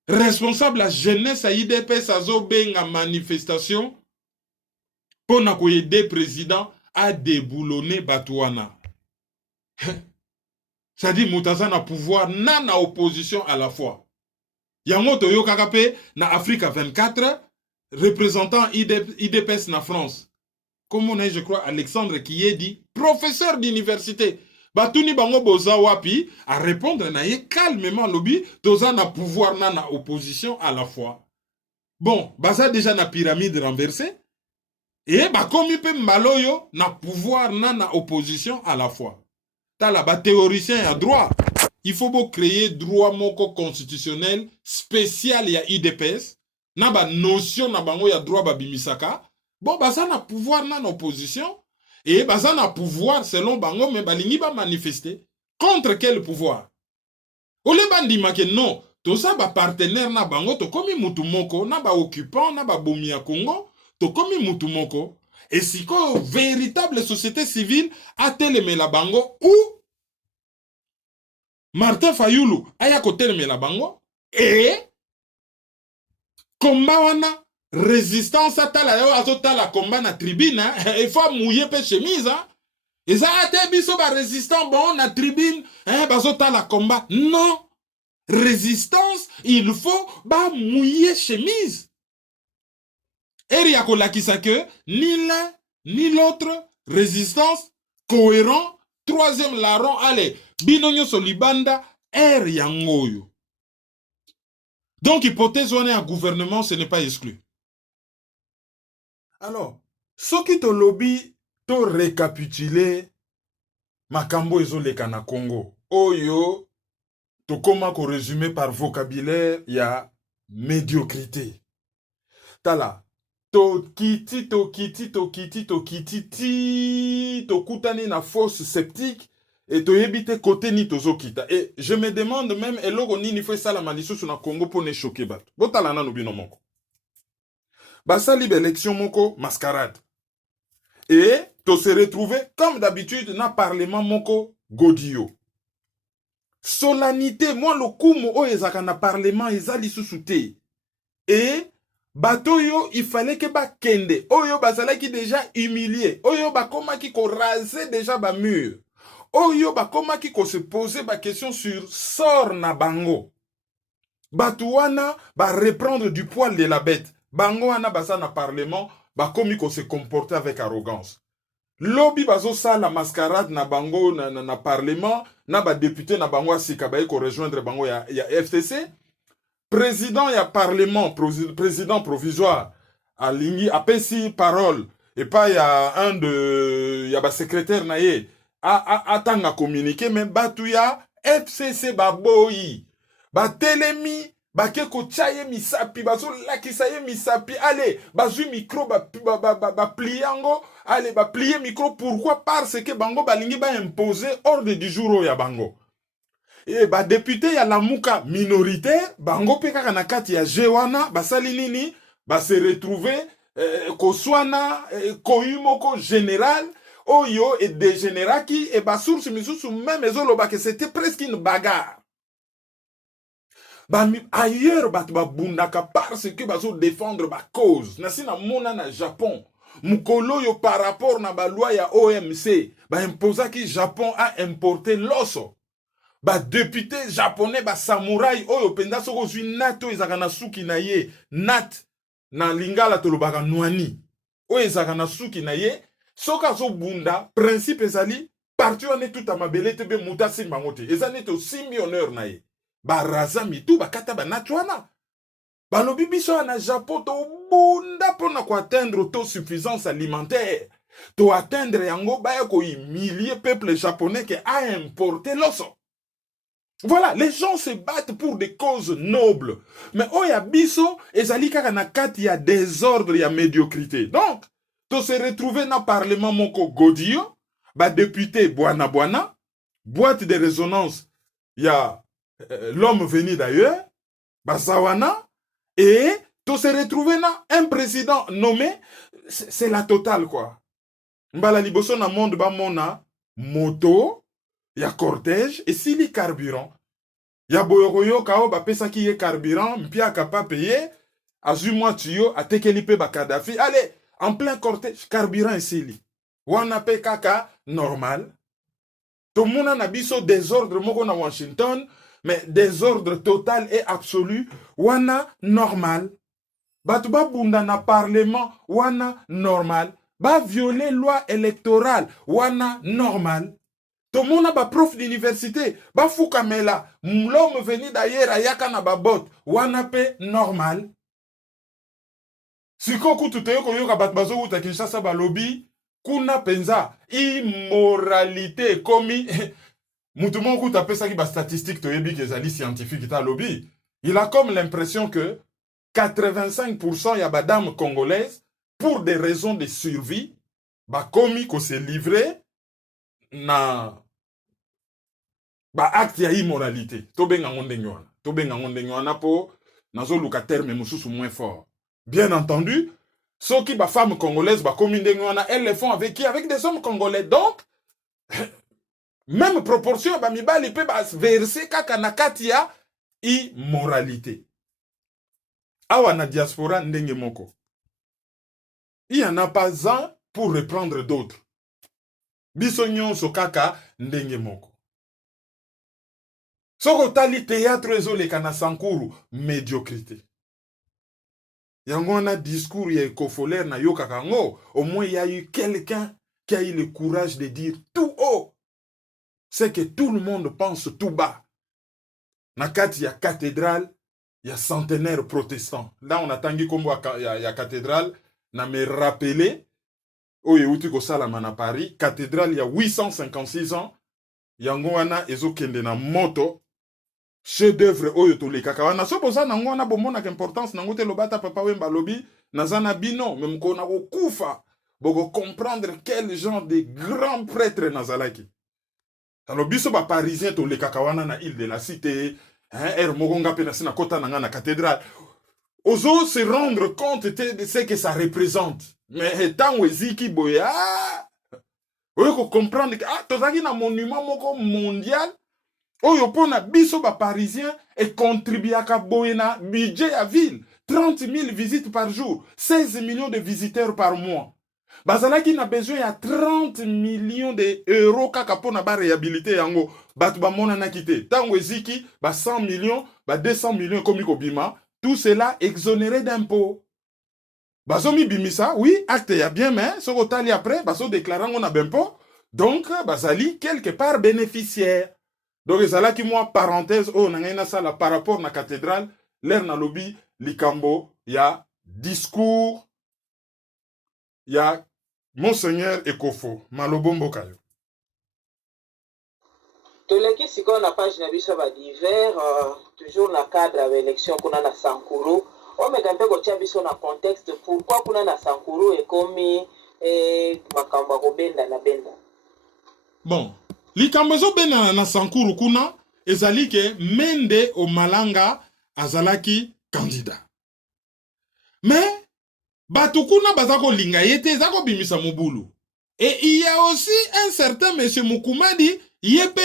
responsable la jeunesse à IDPS azo benga manifestation pour na ko aider président à déboulonner Batouana. C'est-à-dire mutaza na pouvoir na opposition à la fois. Yango to yo kakape na Afrique 24 représentant IDPS na France. Comme on a je crois Alexandre qui est dit professeur d'université. Batuni bango boza wapi à répondre na ye calmement lobby toza na pouvoir na opposition à la fois. Bon, baza déjà na pyramide renversée. Et bah comme il peut maloyo na pouvoir na opposition à la fois. T'as là bas théoricien à droit. Il faut beau créer droit moko constitutionnel spécial ya IDPS. Na ba notion na bango ya droit ba bimisaka. Bon bah ça na pouvoir na opposition. Et bah ça na pouvoir selon bango mais balingi ba manifester contre quel pouvoir. Ole bandi make non. To ça ba partenaire na bango to komi mutu moko na ba occupant na ba bomi ya Congo. To komi mutu moko et si ko véritable société civile a teleme la bango ou Martin Fayulu aya ko teleme la bango et combat wana résistance atala yo azotala combat na tribune il faut mouiller pe chemise et ça ate biso ba résistant bon na tribune bazotala combat non résistance il faut ba mouiller chemise et ya kolakisa que ni l'un ni l'autre résistance cohérent troisième larron allez bino nyonso libanda yangoyo. Donc hypothèse on est un gouvernement ce n'est pas exclu. Alors ce qui te lobby to récapituler makambo ezoleka na Congo oyo to koma ko résumer par vocabulaire ya médiocrité tala to kiti to kutani na fosse sceptique et to yebite côté ni tozokita et je me demande même eloko nini fait ça la malisusu na Congo pour ne choquer bat botala na nobino moko basali élection moko mascarade et to se retrouver comme d'habitude na parlement moko godio solennité moi le kumu o ezaka na parlement ezali susute et bato yo il fallait que ba kende oyo bazalaki déjà humilié oyo bakomaki ko raser déjà ba mur oyo bakomaki ko se poser ba question sur sort na bango bato wana ba reprendre du poil de la bête bango wana basa na parlement bakomi ko se comporter avec arrogance lobby bazo sa la mascarade na bango na parlement na ba député na bango asika ba ko rejoindre bango ya FTC président ya parlement président provisoire alingi apesi parole et pas ya un de ya ba secrétaire na ye atanga communiquer mais batu ya FCC baboyi ba telemi bake ko chaye misapi bazo lakisa ye misapi allez bazui micro ba pliango allez ba plier micro pourquoi parce que bango balingi ba imposer ordre du jour ya bango et ba député ya lamuka minoritaire bango pe kaka na kati ya jewana basali nini ba se retrouver koswana koyumoko général oyo et dégénéraki et ba source misusu même ezoloba que c'était presque une bagarre ba ailleurs ba bundaka parce que bazo défendre ba cause nasi na mona na Japon mukolo yo par rapport na ba loi ya OMC ba imposaki Japon a importer l'osso ba député japonais ba samouraï oyo penda soko zui nato ezaka na suki na ye nat na lingala tolobaka nwani oyo ezaka na suki na ye soka zo bunda principe ezali parti wane tout amabele te be muta simba ngote ezani to simbi honneur na ye ba raza mitu bakata ba natwana balobi biso na Japon to bunda pona ko atteindre autosuffisance alimentaire to atteindre yango ba ko humilier peuple japonais qui a importé l'osso. Voilà, les gens se battent pour des causes nobles. Mais oya biso ezali kaka na kati ya désordre ya médiocrité. Donc, to se retrouver na parlement moko godio, ba député Bwana, boîte de résonance ya l'homme venu d'ailleurs, Basawana, et to se retrouver na un président nommé, c'est la totale quoi. Mbala liboso na monde ba mona moto, ya cortège, et si li carburant, ya boyokoyo kao ba pesa ki ye carburant, mpia kapa paye, azu mwa tuyo, atekeli pe ba Kadhafi, allez, en plein cortège, carburant et sili. Wana pe kaka normal. To mona na biso désordre moko na Washington, mais désordre total et absolu, wana normal. Batu ba bunda na parlement, wana normal. Ba violer loi électorale, wana normal. Tout le monde a ba prof d'université, ba foukamela, l'homme venu d'ailleurs à yakana ba bot, wanape normal. Si koku tuteyo koyoka bat bazo uta Kinshasa ba lobby, kuna penza, immoralité komi, mutumon kuta pesa ki ba statistique to yebi kezali scientifique ta lobby. Il a comme l'impression que 85% ya ba dame congolaise, pour des raisons de survie, ba komi ko se livrer na ba acte ya immoralité to benga ngonde nyona po nazo luka terme mususu moins fort bien entendu ceux qui ba femme congolaise ba komi ndengona elles le font avec qui avec des hommes congolais donc même proportion ba mibali pe ba verser kaka na kati ya immoralité awa na diaspora ndenge moko. Il n'y en a pas un pour reprendre d'autres. Biso nyonso kaka ndenge moko. Soko tali théâtre ezoleka na Sankuru, médiocrité. Yango wana discours ya Ekofolaire na yoka kango, au moins il y a eu quelqu'un qui a eu le courage de dire tout haut. C'est que tout le monde pense tout bas. Na kati ya cathédrale, il y a centenaire protestants. Là on a tangi kombo ya cathédrale, na me rappeler, oye uti ko salama na Paris, cathédrale il y a 856 ans, yango wana ezokende na moto, chef d'œuvre oyo to le kakawana so boza nango wana bomona ka importance nango te lobata papa wemba lobi nazana bino même ko na ko kufa boko comprendre quel genre de grand prêtre nazalaki alobi so ba parisien to le kakawana na île de la Cité hein mogonga pe na sina kota nanga na cathédrale ozo se rendre compte de ce que ça représente mais tant weziki boya oyo ko comprendre que tozaki na monument moko mondial oyo pona biso ba parisien et contribue à boyena budget à ville 30 000 visites par jour 16 millions de visiteurs par mois bazalaki na besoin ya 30 millions d'euros kaka pona ba réhabiliter yango batu ba mona na kité tango eziki ba 100 millions ba 200 millions komi ko bima tout cela exonéré d'impôts bazomi bimisa oui acte ya bien mais soko tali après baso déclarer on a d'impôts donc bazali quelque part bénéficiaire. Donc, ça qui moi, parenthèse, oh, n'a ça par rapport à la cathédrale, l'air na lobby, likambo, il y a discours, il y a Monseigneur Ekofo, malobombo kayo. Toleki siko na page na biso ba divers, toujours na cadre avec élection kuna na Sankuru. On me gampe ko tia biso na contexte pourquoi kuna na Sankuru et komi makamba ko benda na benda. Bon. Likambezo bena na Sankuru kuna ezali ke Mende Omalanga azalaki candidat. Mais batu kuna bazako linga yete zako bimisa mobulu. Et il y a aussi un certain monsieur Mukumadi yebe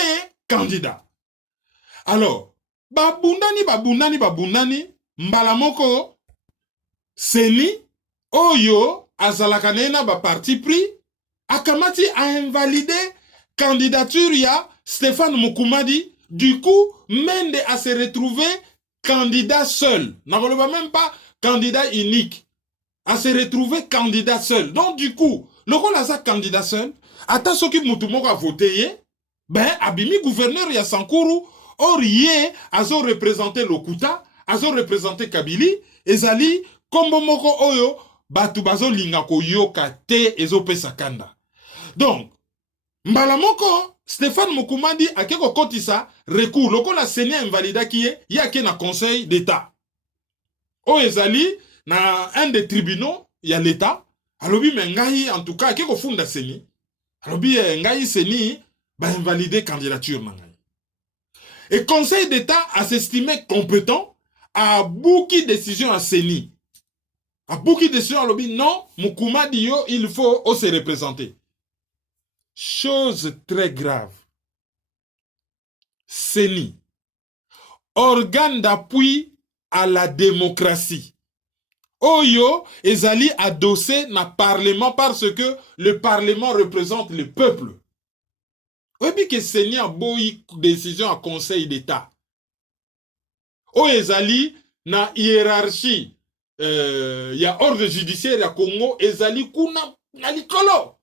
candidat. Alors, babundani mbala moko seni oyo azalaka na ba parti pris akamati a invalidé candidature ya Stéphane Mukumadi, du coup, Mende a se retrouvé candidat seul. N'avons même pas candidat unique. A se retrouvé candidat seul. Donc, du coup, le rôle a sa candidat seul. Ata soki mutumoko a voté, ben, abimi gouverneur ya Sankuru, or yé, azo représenté Lokuta, azo représenté Kabili, ezali, kombo moko oyo, batu bazo linga ko yoka te ezo pesa kanda. Donc, mbala moko Stéphane Mukumadi akeko kotisa recours loko la Sénat invalida kiye yake na conseil d'état o ezali na un des tribunaux ya l'état alobi mengai en tout cas akeko funda seni alobi ngai seni ba invalider candidature na ngai et conseil d'état a s'estimé compétent à bouki décision à seni a bouki décision alobi non Mukumadi yo il faut se représenter. Chose très grave. CENI, organe d'appui à la démocratie. Oyo ezali adossé na parlement parce que le parlement représente le peuple. Oui, que CENI a boyi décision à conseil d'état. Oyo ezali na hiérarchie ya ordre judiciaire ya Congo ezali kuna na likolo.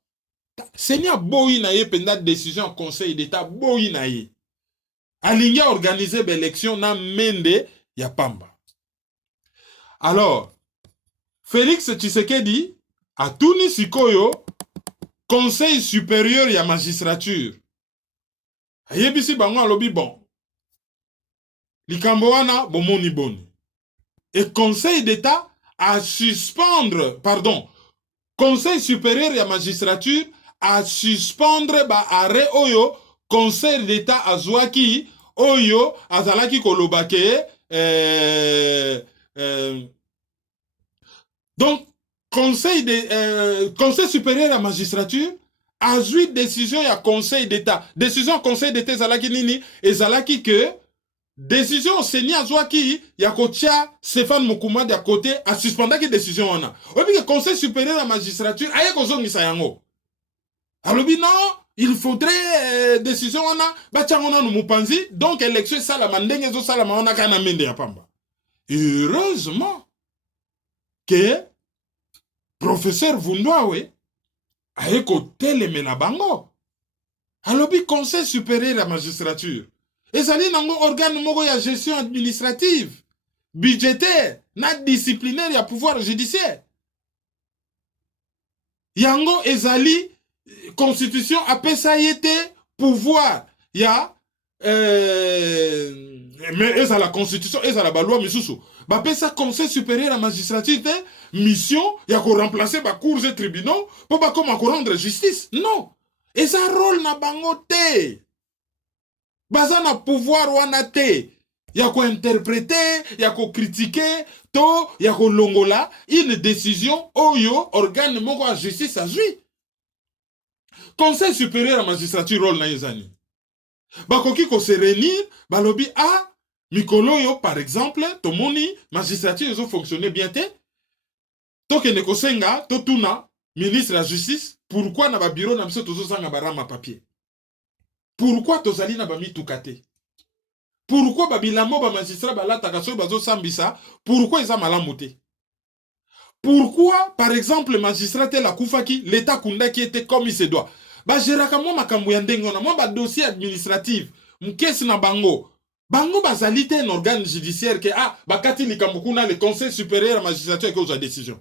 Seigneur boyi na ye penda décision en conseil d'état boyi na ye. Alingi a organisé l'élection na Mende ya Pamba. Alors, Félix Tshisekedi a tuni sikoyo conseil supérieur ya magistrature. Ayebisi bango alobi bon. Likambo wana bomoni boni. Et conseil d'état a suspendre, pardon, conseil supérieur ya magistrature à suspendre ba arrêt oyo conseil d'état azwaki oyo azalaki kolobake donc conseil supérieur à magistrature a joué décision ya conseil d'état décision conseil d'état ezalaki nini ezalaki que décision seni azwaki ya kotia Stéphane Mukumadi à côté a suspendaki décision wana. Obi que conseil supérieur à magistrature aye kozongisa yango. Alobi non, il faudrait décision wana bachangona no mupanzi donc élection sala mandenge zo sala maona kana mende ya pamba. Heureusement que professeur Vundwawe aye kotelemela bango. Alobi conseil supérieur à magistrature. Ezali nango organe moko ya gestion administrative, budgétaire, na disciplinaire ya pouvoir judiciaire. Yango ezali constitution apesa yete pouvoir ya mais eza la constitution eza la loi misusu. Ba pesa conseil supérieur à magistrature te mission ya ko remplacer ba cours et tribunaux pour ba comme ko rendre justice. Non. Eza rôle na bango te. Baza na pouvoir wana te. Ya ko interpréter, ya ko critiquer, to ya ko longola une décision oyo organe moko à justice a joué. Conseil supérieur à magistrature rôle na yezani. Bakoki ko se réunir, balobi a mikolo yo par exemple, to moni magistrature zo fonctionner bien te. To ke neko senga, to tuna ministre de la justice, pourquoi na ba bureau na biso tozo sanga barama papier? Pourquoi tozali na ba mitukate? Pourquoi babilamo ba magistrat balata kaso bazo sambisa? Pourquoi ils ont malamuté? Pourquoi par exemple magistrat la kufaki l'état kunda qui était comme il se doit? Ba geraka mo makambo ya ndengo na mo ba dossier administratif, mkesi na bango. Bango bazali te un organe judiciaire que bakati likambo kuna le conseil supérieur à magistrature que oza décision.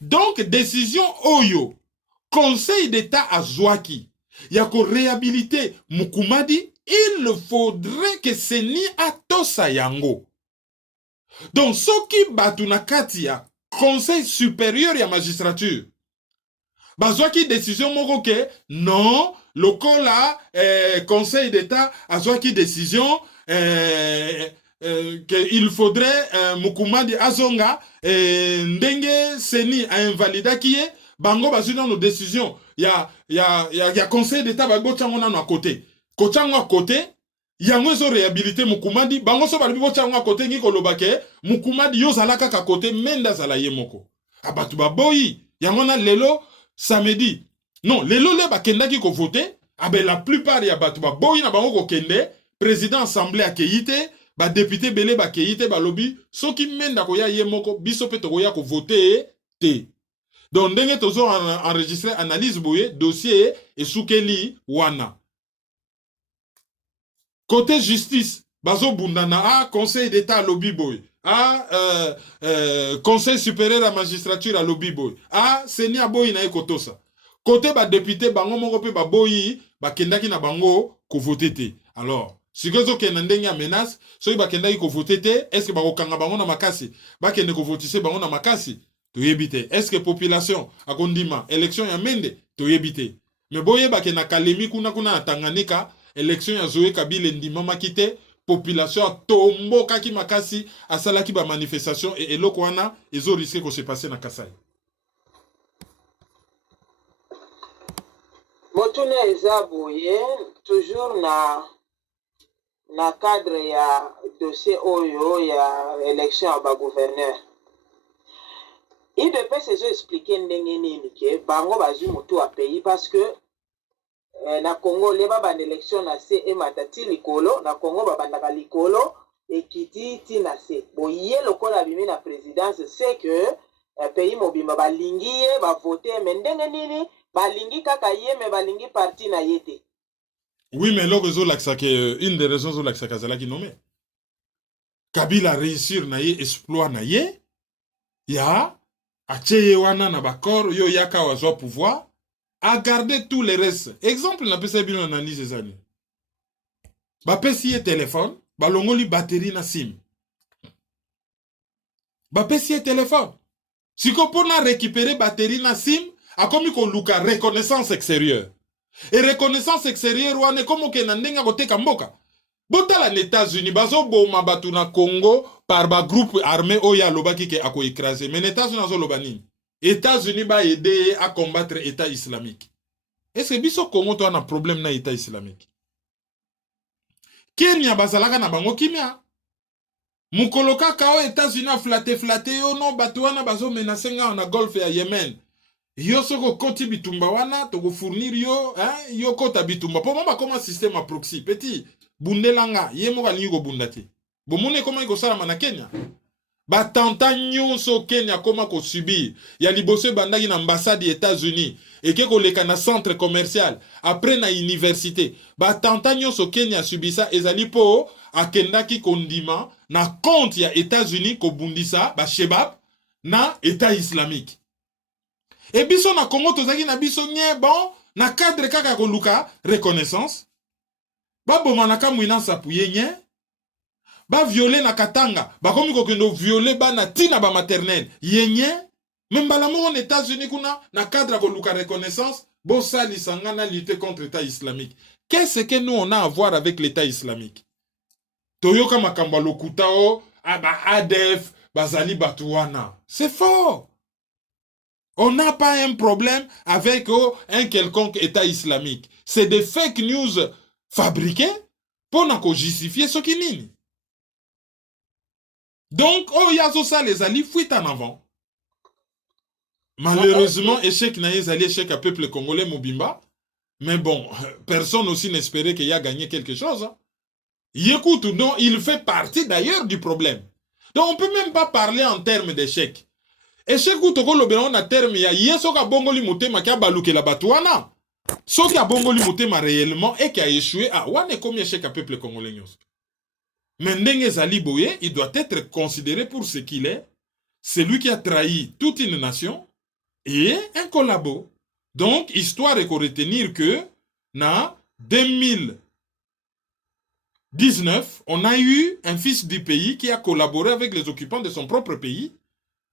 Donc décision oyo conseil d'état azwaki ya ko réhabiliter Mukumadi, il faudrait que seni atosa yango. Donc soki batu na kati ya conseil supérieur ya magistrature bazwaki décision moko ke non lokola conseil d'état azwaki décision que il faudrait Mukumadi azonga ndenge seni a invalidaki ye bango bazuna no décision ya conseil d'état bagbo chango na à côté kochango à côté yango zo réhabiliter Mukumadi bango so balibi bo chango à côté ngi kolobake Mukumadi yo zalaka ka côté menda zala ye moko abatu baboyi yango na lelo samedi non lelo le bakendaki ko voter abe la plupart ya batu baboyi na bango ko kende président assemblée akeyite ba député belé bakeyite balobi soki menda ko ya ye moko biso pe to ko ya ko voter te. Donc ndenge tozo enregistrer analyse boye dossier et soukeli wana. Côté justice, bazo bundana conseil d'état lobby boy. Conseil supérieur à magistrature à lobby boy. Seni aboy na ekotosa. Côté ba député bango moko pe ba boyi ba kendaki na bango ko voter te. Alors, si gozo kena ndenge ya menace, so ba kendaki ko voter te, est-ce que ba ko kanga bango na makasi? Ba kende ko votise bango na makasi? To yebite. Est-ce que population akondima élection ya mende? To yebite. Mais boye ba kena kalemi kuna na Tanganyika, élection ya Zoé Kabila ndima makite, population a tombo kaki makasi asalaki ba manifestation et eloko wana ezo risque ko se passer na Kasai. Motune eza boye toujours na cadre ya dossier oyo ya élection ya ba gouverneur. Il devait se expliquer ndenge nini ke bango bazui mutu a pays parce que na Congo leba ban élection na se e matati likolo na Congo babandaka likolo et kiti ti na se boye lokola bimi na présidence c'est que pays mobimba balingi ye ba voter mais ndenge nini balingi kaka ye mais balingi parti na yete. Oui mais loko zo laksa ke une des raisons zo laksa kazala ki nommé Kabila réussir na ye exploit na ye ya acheye wana na bakor yo yaka wazwa pouvoir à garder tous les restes. Exemple na pesa bino analyse ezani. Ba pesi ye téléphone, ba longoli batterie na sim. Ba pesi ye téléphone. Si ko pona récupérer batterie na sim, a komi ko luka reconnaissance extérieure. Et reconnaissance extérieure wane komo ke na ndenga ko teka mboka. Botala les États-Unis bazo boma batu na Congo par ba groupe armé oya lobaki ke ako écraser. Mais les États-Unis azo lobani. États-Unis ba aider à combattre État islamique. Est-ce que biso Congo to a un problème na État islamique? Kenya bazalaka na bango kimia. Mukoloka kao États-Unis flatte yo no batuana bazo menacenga na golfe ya Yemen. Yo soko koti bitumba wana toko fournir yo yo kota bitumba. Po mama koma système a proxy petit bundelanga ye mo kalingi ko bundati. Bomone koma iko sala na Kenya. Batanta nyonso Kenya koma ko subir. Ya liboso bandaki na ambassade des États-Unis et ke koleka na centre commercial après na université. Batanta nyonso Kenya subisa ezali po akendaki kondima na compte ya États-Unis ko bundisa ba shebab na État islamique. Et biso na Congo tozaki na biso nye bon na cadre kaka ko luka reconnaissance. Ba bomanaka mwina sapuye nye. Ba violer na Katanga, ba komi kokendo violer ba na tina ba maternelle. Yenye, même bala mo en États-Unis kuna na cadre ko luka reconnaissance, bo sali sangana lutter contre l'État islamique. Qu'est-ce que nous on a à voir avec l'État islamique? Toyoka makamba lokutao, aba ADF, bazali batuana. C'est fort. On n'a pas un problème avec un quelconque État islamique. C'est des fake news fabriqués pour nous justifier ce qui nini. Donc, yazo ça les alliés fuite en avant. Malheureusement, échec n'a échec à peuple congolais Mobimba. Mais bon, personne aussi n'espérait qu'il y a gagné quelque chose. Hein. Écoute, non, il fait partie d'ailleurs du problème. Donc, on ne peut même pas parler en termes d'échec. Échec ou toko lobelon na terme ya yeso ka bongoli motema kia baluke la batuana. Ce qui a bongoli motema réellement et qui a échoué, wane combien échec à peuple congolais nyos. Mais Ndenge Zali Boye, il doit être considéré pour ce qu'il est, celui qui a trahi toute une nation et un collabo. Donc, histoire est qu'on retenir que, na 2019, on a eu un fils du pays qui a collaboré avec les occupants de son propre pays.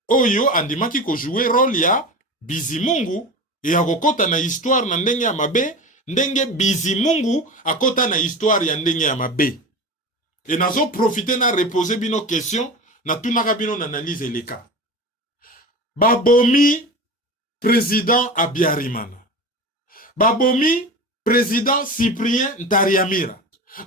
Oyo andimaki ko jouer rôle ya Bizimungu et akokota na histoire na ndenge ya mabe, ndenge Bizimungu akota na histoire ya ndenge ya mabe. Et nazo profiter na reposer bino question na tunaka bino na analyse les cas. Babomi président Abiyarimana. Babomi président Cyprien Ntariamira.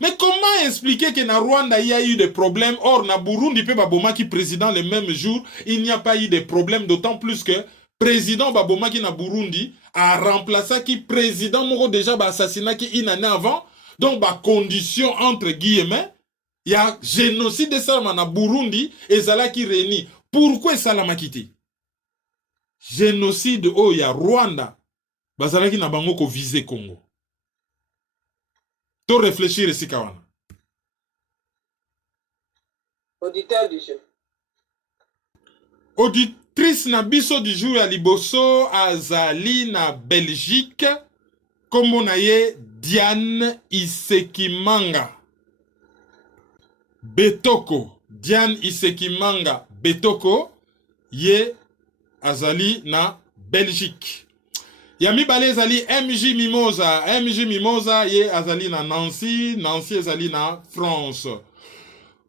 Mais comment expliquer que na Rwanda il y a eu des problèmes, or na Burundi pe Baboma qui président le même jour, il n'y a pas eu de problème, d'autant plus que président Baboma qui na Burundi a remplacé qui président moko déjà ba assassinat qui une année avant, donc ba condition entre guillemets, il y a génocide de Salama na Burundi et Zala qui réunit. Pourquoi Salama quitté? Génocide oh ya Rwanda, bazala qui na bango ko viser Congo. To réfléchir ici kawana. Auditeur du jeu. Auditrice na biso du jour à liboso azali na Belgique comme on a ye Diane Isekimanga Betoko. Diane Isekimanga Betoko ye azali na Belgique. Yami Balé Zali MJ Mimosa. MJ Mimosa ye azali na Nancy. Nancy azali na France.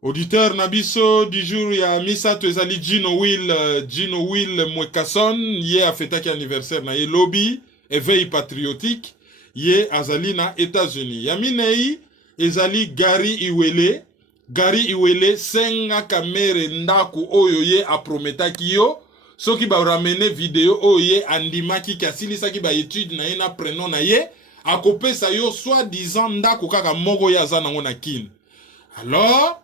Auditeur Nabiso du jour ya Misato ezali Gino Will Mwekason. Ye a fêté anniversaire na ye lobby. Éveil patriotique. Ye azali na États-Unis. Yami Nei ezali Gary Iwele. Gary Iwele senga kamere ndaku oyo ye aprometaki yo. So qui va ramener vidéo oye andimaki kasilisa ki ba étude na ye na prénom na ye akope sa yo soi-disant ndako kaka moko ya za nango na kin. Alors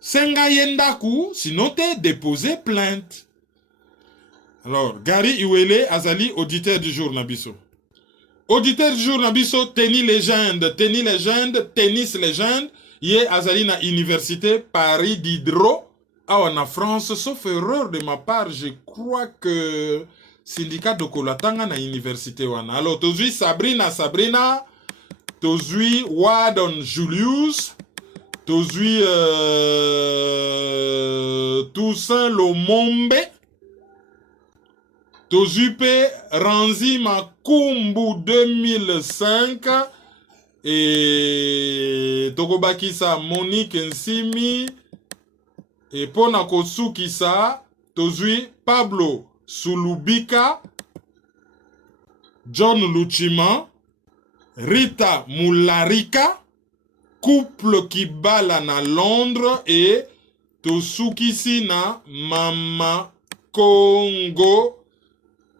senga ye ndaku sinon te déposer plainte. Alors Gary Iwele azali auditeur du jour na biso. Auditeur du jour na biso tennis légende, tennis légende ye azali na université Paris Diderot. Ah, en France, sauf erreur de ma part, je crois que syndicat de Kolatanga na université wana. Alors, tozui Sabrina, tozui Wadon Julius, tozui Toussaint Lomombe, tozui pe Ranzi Makumbu 2005 et Tokobakisa Monique Nsimi. Et pour Nakosukisa, tozui Pablo Sulubika, John Luchima, Rita Mularika, couple qui bala na Londres et tosukisi na Mama Congo.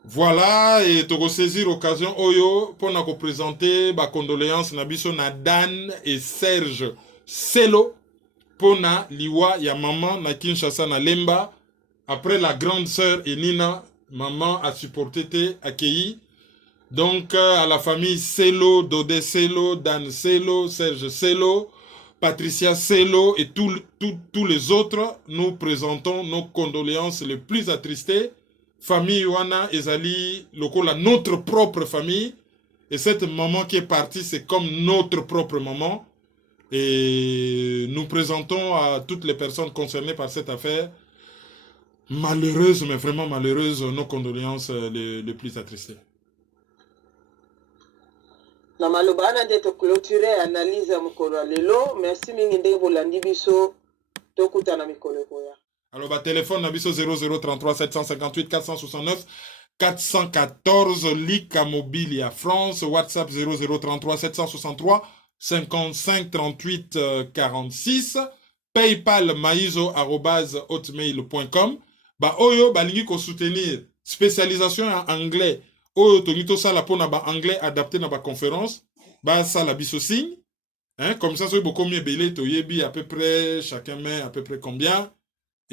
Voilà, et tu saisir l'occasion oyo pour nous présenter ma condoléance na biso na Dan et Serge Selo pour na liwa ya maman na Kinshasa na Lemba. Après la grande sœur et Nina, maman a supporté te accueilli. Donc à la famille Selo, Dodé Selo, Dan Selo, Serge Selo, Patricia Selo et tous les autres, nous présentons nos condoléances les plus attristées. Famille Wana Ezali, lokola notre propre famille. Et cette maman qui est partie, c'est comme notre propre maman. Et nous présentons à toutes les personnes concernées par cette affaire, malheureuse, mais vraiment malheureuse, nos condoléances les plus attristées. Na maloba na ndeto clôturer analyse ya mokolo ya lelo. Merci mingi ndenge bolandi biso tokutana mikolo koya. Alors, bah, téléphone, Nabiso 0033 758 469 414, Lika Mobile à France, WhatsApp 0033 763 55 38 46, PayPal maizo@hotmail.com. Bah, oyo, bah, lingi ko soutenir spécialisation en anglais. Oyo, tonito ça la pona ba anglais adapté na ba conférence. Bah, ça la biso signe. Hein, comme ça, soy beaucoup mieux belé, to yebi à peu près, chacun met à peu près combien.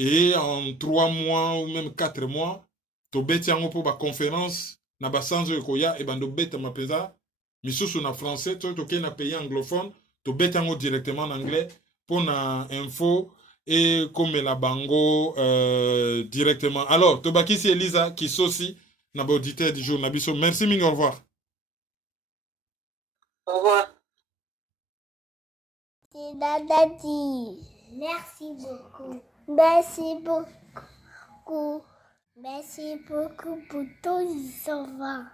Et en 3 mois ou même 4 mois, to beti yango pour la conférence, na basanzo ekoya, et ben do beti ma pesa, misusu na français, to na pays anglophone, to beti yango directement en anglais, pour na info, et comme la bango directement. Alors, to baki si Elisa, qui sosi, na ba auditeur du jour, na biso. Merci ming, au revoir. Au revoir. C'est Dadadi. Merci beaucoup. Merci beaucoup. Merci beaucoup pour tous les enfants.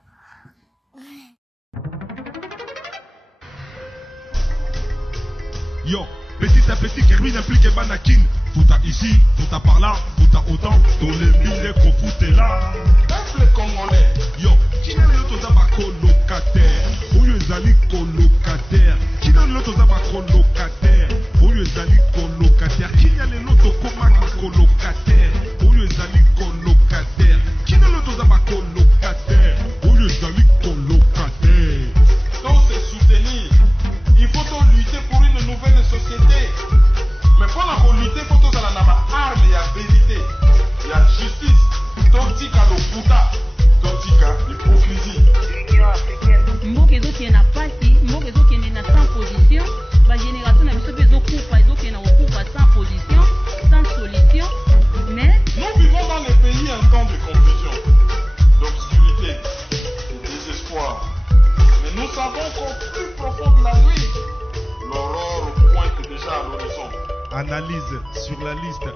Yo, petit à petit, Kerwin implique Banakin. Tout à ici, tout à par là, tout à autant. Tous les mille qu'on fout là. Peuple congolais. Yo, qui n'a le taux à colocataire? Où les alliés colocataires? Qui n'a le taux à colocataire? Où les alliés colocataires? Qui n'a le loto comme colocataire? Où les alliés colocataires? Qui n'a le taux à colocataire? Où les alliés colocataires? Donc c'est soutenir. Il faut lutter pour une nouvelle société. Mais pour la lutter, il faut que la arme et la vérité. Il y a justice. Tontika le puta. Tontika l'hypocrisie. Mboka qui est na parti, mboka qui est na sans position, la génération n'a pas besoin de qui est na sans position, sans solution. Mais nous vivons dans les pays un temps de confusion, d'obscurité, de désespoir. Mais nous savons qu'au plus profond de la nuit, l'aurore pointe déjà à l'horizon. Analyse sur la liste.